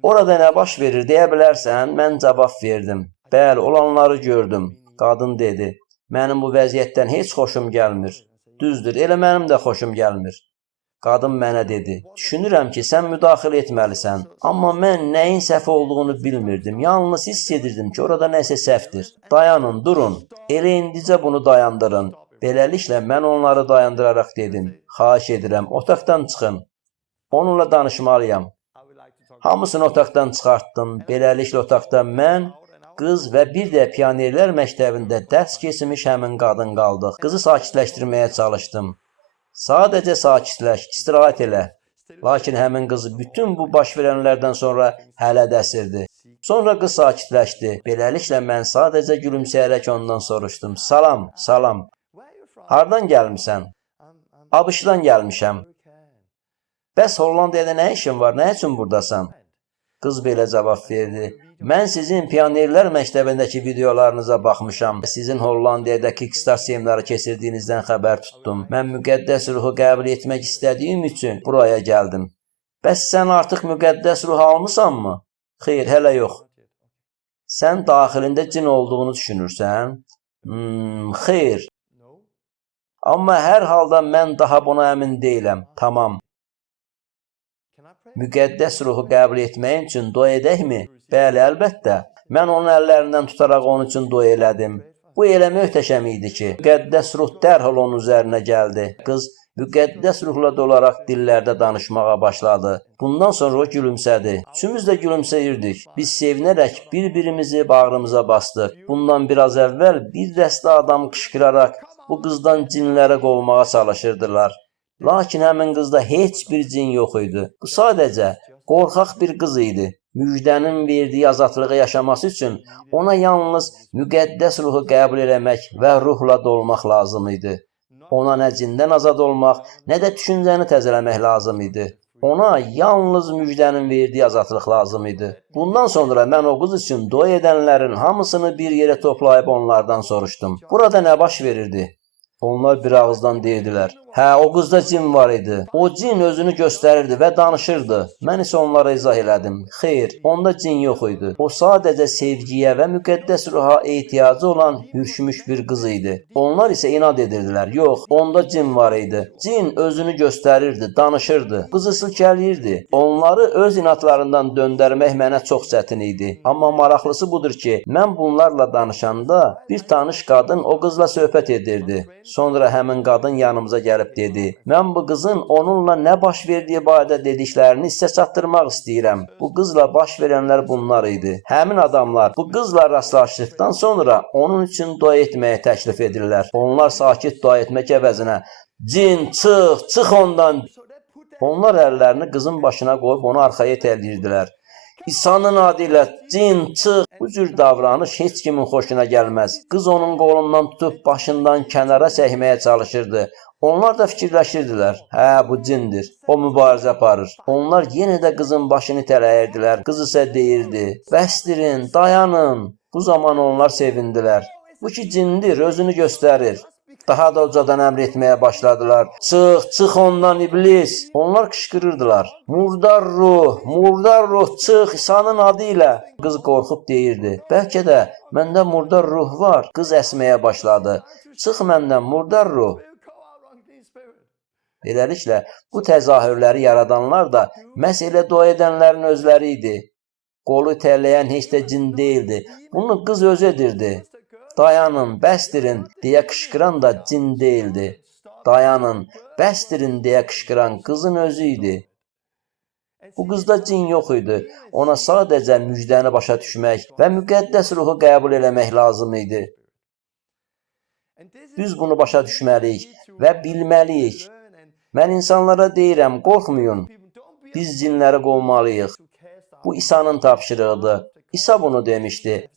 Orada nə baş verir deyə bilərsən?" Mən cavab verdim. "Bəli, olanları gördüm." Qadın dedi, "Mənim bu vəziyyətdən heç xoşum gəlmir." Düzdür, elə mənim də xoşum gəlmir. Qadın mənə dedi, "Düşünürəm ki, sən müdaxilə etməlisən." Amma mən nəyin səhv olduğunu bilmirdim. Yalnız hiss edirdim ki, orada nəsə səhvdir. "Dayanın, durun. Elə indicə bunu dayandırın." Beləliklə, mən onları dayandıraraq dedim, "Xahiş edirəm, otaqdan çıxın. Onunla danışmalıyam." Hamısını otaqdan çıxartdım. Beləliklə otaqda mən, qız və bir də Pionerlər məktəbində dərs keçmiş həmin qadın qaldıq. Qızı sakitləşdirməyə çalışdım. "Sadəcə sakitləş, istirahət elə." Lakin həmin qız bütün bu baş verənlərdən sonra hələ də əsirdi. Sonra qız sakitləşdi. Beləliklə mən sadəcə gülümsəyərək ondan soruşdum. "Salam, salam. Hardan gəlmisən?" "ABŞ-dan gəlmişəm." "Bəs Hollandiyada nə işin var? Nə üçün burdasan?" Qız belə cavab verdi. Mən sizin Pionerlər məktəbindəki videolarınıza baxmışam. Sizin Hollandiyada Kickstart seminarı keçirdiyinizdən xəbər tutdum. Mən müqəddəs ruhu qəbul etmək istədiyim üçün buraya gəldim. Bəs sən artıq müqəddəs ruh almısanmı? Xeyr, hələ yox. Sən daxilində cin olduğunu düşünürsən? Xeyr. Amma hər halda mən daha buna əmin deyiləm. Tamam. Müqəddəs ruhu qəbul etmək üçün dua edəkmi? Bəli, əlbəttə. Mən onun əllərindən tutaraq onun üçün dua elədim. Bu elə möhtəşəm idi ki, müqəddəs ruh dərhal onun üzərinə gəldi. Qız müqəddəs ruhla dolaraq dillərdə danışmağa başladı. Bundan sonra o gülümsədi. Üçümüz də gülümsəyirdik. Biz sevinərək bir-birimizi bağrımıza bastıq. Bundan biraz əvvəl bir dəstə adam qışqıraraq bu qızdan cinləri qovmağa çalışırdılar. Lakin həmin qızda heç bir cin yox idi. Bu sadəcə qorxaq bir qız idi. Müjdənin verdiyi azadlığı yaşaması üçün ona yalnız müqəddəs ruhu qəbul eləmək və ruhla dolmaq lazım idi. Ona nə cindən azad olmaq, nə də düşüncəni təzələmək lazım idi. Ona yalnız müjdənin verdiyi azadlıq lazım idi. Bundan sonra mən o qız üçün dua edənlərin hamısını bir yerə toplayıb onlardan soruşdum. Burada nə baş verirdi? Onlar bir ağızdan deyirdilər. Hə, o qızda cin var idi. O cin özünü göstərirdi və danışırdı. Mən isə onlara izah elədim. Xeyr, onda cin yox idi. O sadəcə sevgiyə və müqəddəs ruha ehtiyacı olan hürşmüş bir qız idi. Onlar isə inad edirdilər. Yox, onda cin var idi. Cin özünü göstərirdi, danışırdı, qızı silkələyirdi. Onları öz inadlarından döndərmək mənə çox çətin idi. Amma maraqlısı budur ki, mən bunlarla danışanda bir tanış qadın o qızla söhbət edirdi. Sonra həmin qadın yanımıza gəlib dedi. Mən bu qızın onunla nə baş verdiyi barədə dediklərini sizə çatdırmaq istəyirəm. Bu qızla baş verənlər bunlar idi. Həmin adamlar bu qızla rastlaşdıqdan sonra onun üçün dua etməyə təklif edirlər. Onlar sakit dua etmək əvəzinə cin çıx ondan. Onlar əllərini qızın başına qoyub onu arxaya itələyirdilər. İsa'nın adı ilə cin çıx. Bu cür davranış heç kimin xoşuna gəlməz. Qız onun qolundan tutub başından kənara çəkməyə çalışırdı. Onlar da fikirləşirdilər. Hə, bu cindir. O mübarizə aparır. Onlar yenə də qızın başını itələyirdilər. Qız isə deyirdi. Bəsdirin, dayanın. Bu zaman onlar sevindilər. Bu ki cindir, özünü göstərir. Daha da ucadan əmr etməyə başladılar. Çıx ondan iblis. Onlar qışqırırdılar. Murdar ruh, çıx İsa'nın adı ilə. Qız qorxub deyirdi. Bəlkə də məndə murdar ruh var. Qız əsməyə başladı. Çıx məndən murdar ruh. Beləliklə, bu təzahürləri yaradanlar da məhz elə dua edənlərin özləri idi. Qolu itələyən heç də cin deyildi. Bunu qız özü edirdi. Dayanın, bəsdirin deyə qışqıran da cin deyildi. Dayanın, bəsdirin deyə qışqıran qızın özü idi. Bu qızda cin yox idi. Ona sadəcə müjdəni başa düşmək və müqəddəs ruhu qəbul eləmək lazım idi. Biz bunu başa düşməliyik və bilməliyik. Mən insanlara deyirəm, qorxmayın. Biz cinləri qovmalıyıq. Bu İsa'nın tapşırığıdır. İsa bunu demişdi.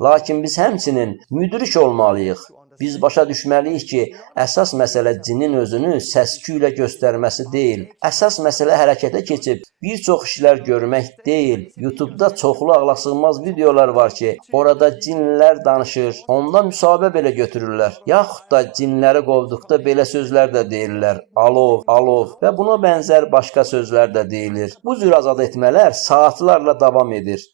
Lakin biz həmçinin müdrik olmalıyıq. Biz başa düşməliyik ki, əsas məsələ cinin özünü səs-küy ilə göstərməsi deyil. Əsas məsələ hərəkətə keçib bir çox işlər görmək deyil. YouTube-da çoxlu ağlasığmaz videolar var ki, orada cinlər danışır, onda müsahibə belə götürürlər. Yaxud da cinləri qovduqda belə sözlər də deyirlər. Alov və buna bənzər başqa sözlər də deyilir. Bu cür azad etmələr saatlarla davam edir.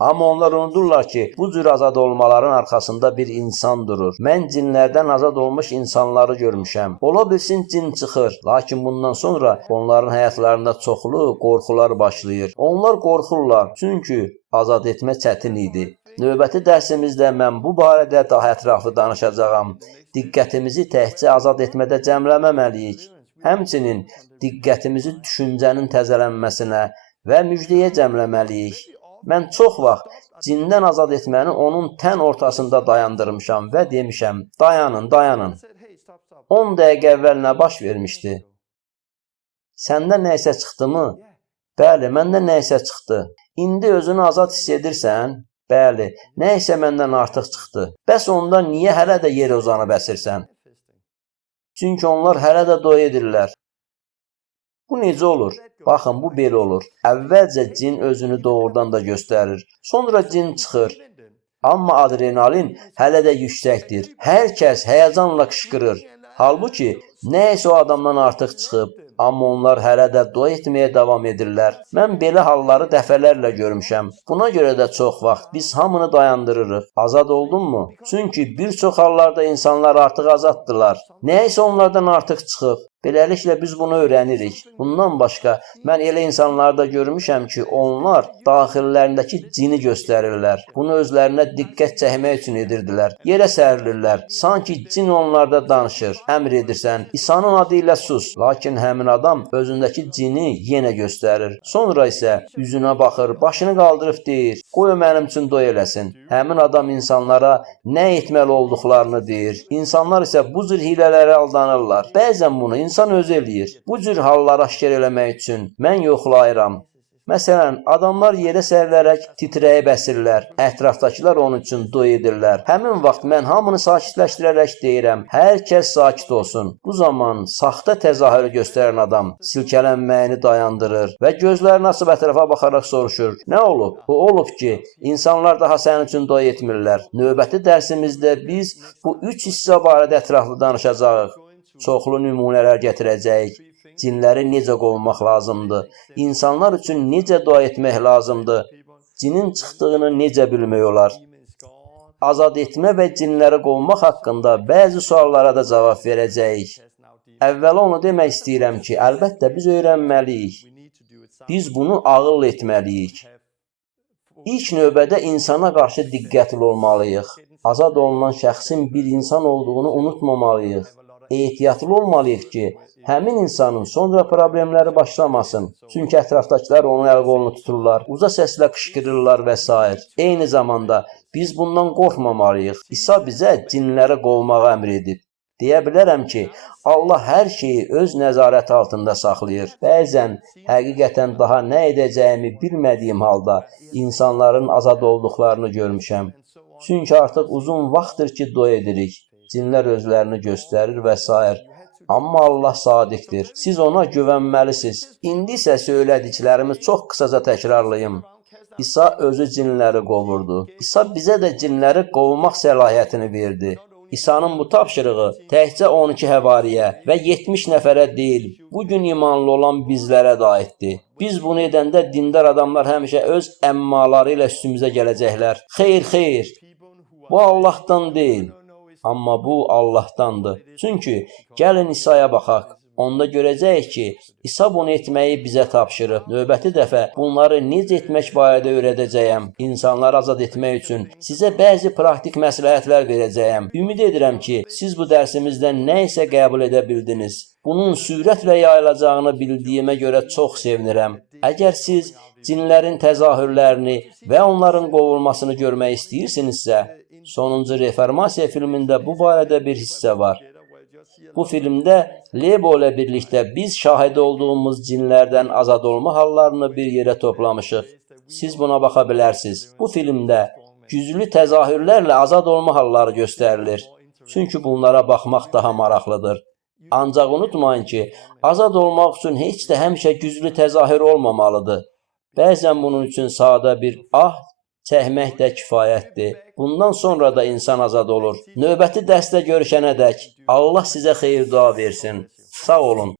Amma onlar unudurlar ki, bu cür azad olmaların arxasında bir insan durur. Mən cinlərdən azad olmuş insanları görmüşəm. Ola bilsin cin çıxır, lakin bundan sonra onların həyatlarında çoxlu qorxular başlayır. Onlar qorxurlar, çünki azad etmə çətin idi. Növbəti dərsimizdə mən bu barədə daha ətraflı danışacağam. Diqqətimizi təkcə azad etmədə cəmləməməliyik. Həmçinin diqqətimizi düşüncənin təzələnməsinə və müjdəyə cəmləməliyik. Mən çox vaxt cindən azad etməni onun tən ortasında dayandırmışam və demişəm, dayanın. 10 dəqiqə əvvəl nə baş vermişdi? Səndə nə isə çıxdımı? Bəli, məndə nə isə çıxdı. İndi özünü azad hiss edirsən? Bəli, nə isə məndən artıq çıxdı. Bəs onda niyə hələ də yerə uzanıb əsirsən? Çünki onlar hələ də dua edirlər. Bu necə olur? Baxın, bu belə olur. Əvvəlcə cin özünü doğrudan da göstərir. Sonra cin çıxır. Amma adrenalin hələ də yüksəkdir. Hər kəs həyəcanla qışqırır. Halbuki nəyəsə o adamdan artıq çıxıb. Amma onlar hələ də dua etməyə davam edirlər. Mən belə halları dəfələrlə görmüşəm. Buna görə də çox vaxt biz hamını dayandırırıq. Azad oldunmu? Çünki bir çox hallarda insanlar artıq azaddılar. Nəyəsə onlardan artıq çıxıb. Beləliklə biz bunu öyrənirik. Bundan başqa, mən elə insanlarda görmüşəm ki, onlar daxillərindəki cini göstərirlər. Bunu özlərinə diqqət çəkmək üçün edirdilər. Yerə sərilirlər. Sanki cin onlarda danışır. Əmr edirsən, İsa'nın adı ilə sus. Lakin həmin adam özündəki cini yenə göstərir. Sonra isə üzünə baxır, başını qaldırıb deyir, qoy mənim üçün dua eləsin. Həmin adam insanlara nə etməli olduqlarını deyir. İnsanlar isə bu cür hilələrə aldanırlar. Bəzən bunu İnsan özü eləyir. Bu cür halları aşkar eləmək üçün mən yoxlayıram. Məsələn, adamlar yerə sərilərək titrəyib əsirlər. Ətrafdakılar onun üçün dua edirlər. Həmin vaxt mən hamını sakitləşdirərək deyirəm, hər kəs sakit olsun. Bu zaman saxta təzahürü göstərən adam silkələnməyini dayandırır və gözlərini açıb ətrafa baxaraq soruşur. Nə olub? O olub ki, insanlar daha sənin üçün dua etmirlər. Növbəti dərsimizdə biz bu 3 hissə barədə ətraflı danışacağıq. Çoxlu nümunələr gətirəcəyik. Cinləri necə qovmaq lazımdır? İnsanlar üçün necə dua etmək lazımdır? Cinin çıxdığını necə bilmək olar? Azad etmə və cinləri qovmaq haqqında bəzi suallara da cavab verəcəyik. Əvvəla onu demək istəyirəm ki, əlbəttə biz öyrənməliyik. Biz bunu ağıl etməliyik. İlk növbədə insana qarşı diqqətli olmalıyıq. Azad olunan şəxsin bir insan olduğunu unutmamalıyıq. Ehtiyatlı olmalıyıq ki, həmin insanın sonra problemləri başlamasın. Çünki ətrafdakılar onun əl-qolunu tuturlar, uca səslə qışqırırlar və s. Eyni zamanda biz bundan qorxmamalıyıq. İsa bizə cinləri qovmağı əmr edib. Deyə bilərəm ki, Allah hər şeyi öz nəzarət altında saxlayır. Bəzən həqiqətən daha nə edəcəyimi bilmədiyim halda insanların azad olduqlarını görmüşəm. Çünki artıq uzun vaxtdır ki, dua edirik. Cinlər özlərini göstərir və s. Amma Allah sadiqdir. Siz ona güvənməlisiniz. İndi isə söylədiklərimi çox qısaca təkrarlayım. İsa özü cinləri qovurdu. İsa bizə də cinləri qovmaq səlahiyyətini verdi. İsa'nın bu tapşırığı təkcə 12 həvariyə və 70 nəfərə deyil, bugün imanlı olan bizlərə də aiddir. Biz bunu edəndə dindar adamlar həmişə öz əmmaları ilə üstümüzə gələcəklər. Xeyr, bu Allahdan deyil. Amma bu Allahdandır. Çünki gəlin İsa'ya baxaq. Onda görəcəyik ki, İsa bunu etməyi bizə tapşırıb. Növbəti dəfə bunları necə etmək barədə öyrədəcəyəm. İnsanları azad etmək üçün sizə bəzi praktik məsləhətlər verəcəyəm. Ümid edirəm ki, siz bu dərsimizdən nə isə qəbul edə bildiniz. Bunun sürətlə yayılacağını bildiyimə görə çox sevinirəm. Əgər siz cinlərin təzahürlərini və onların qovulmasını görmək istəyirsinizsə, sonuncu Reformasiya filmində bu barədə bir hissə var. Bu filmdə Lebo ilə birlikdə biz şahid olduğumuz cinlərdən azad olma hallarını bir yerə toplamışıq. Siz buna baxa bilərsiniz. Bu filmdə güclü təzahürlərlə azad olma halları göstərilir. Çünki bunlara baxmaq daha maraqlıdır. Ancaq unutmayın ki, azad olmaq üçün heç də həmişə güclü təzahür olmamalıdır. Bəzən bunun üçün sadə bir çəkmək də kifayətdir. Bundan sonra da insan azad olur. Növbəti dərsdə görüşənədək Allah sizə xeyir dua versin. Sağ olun.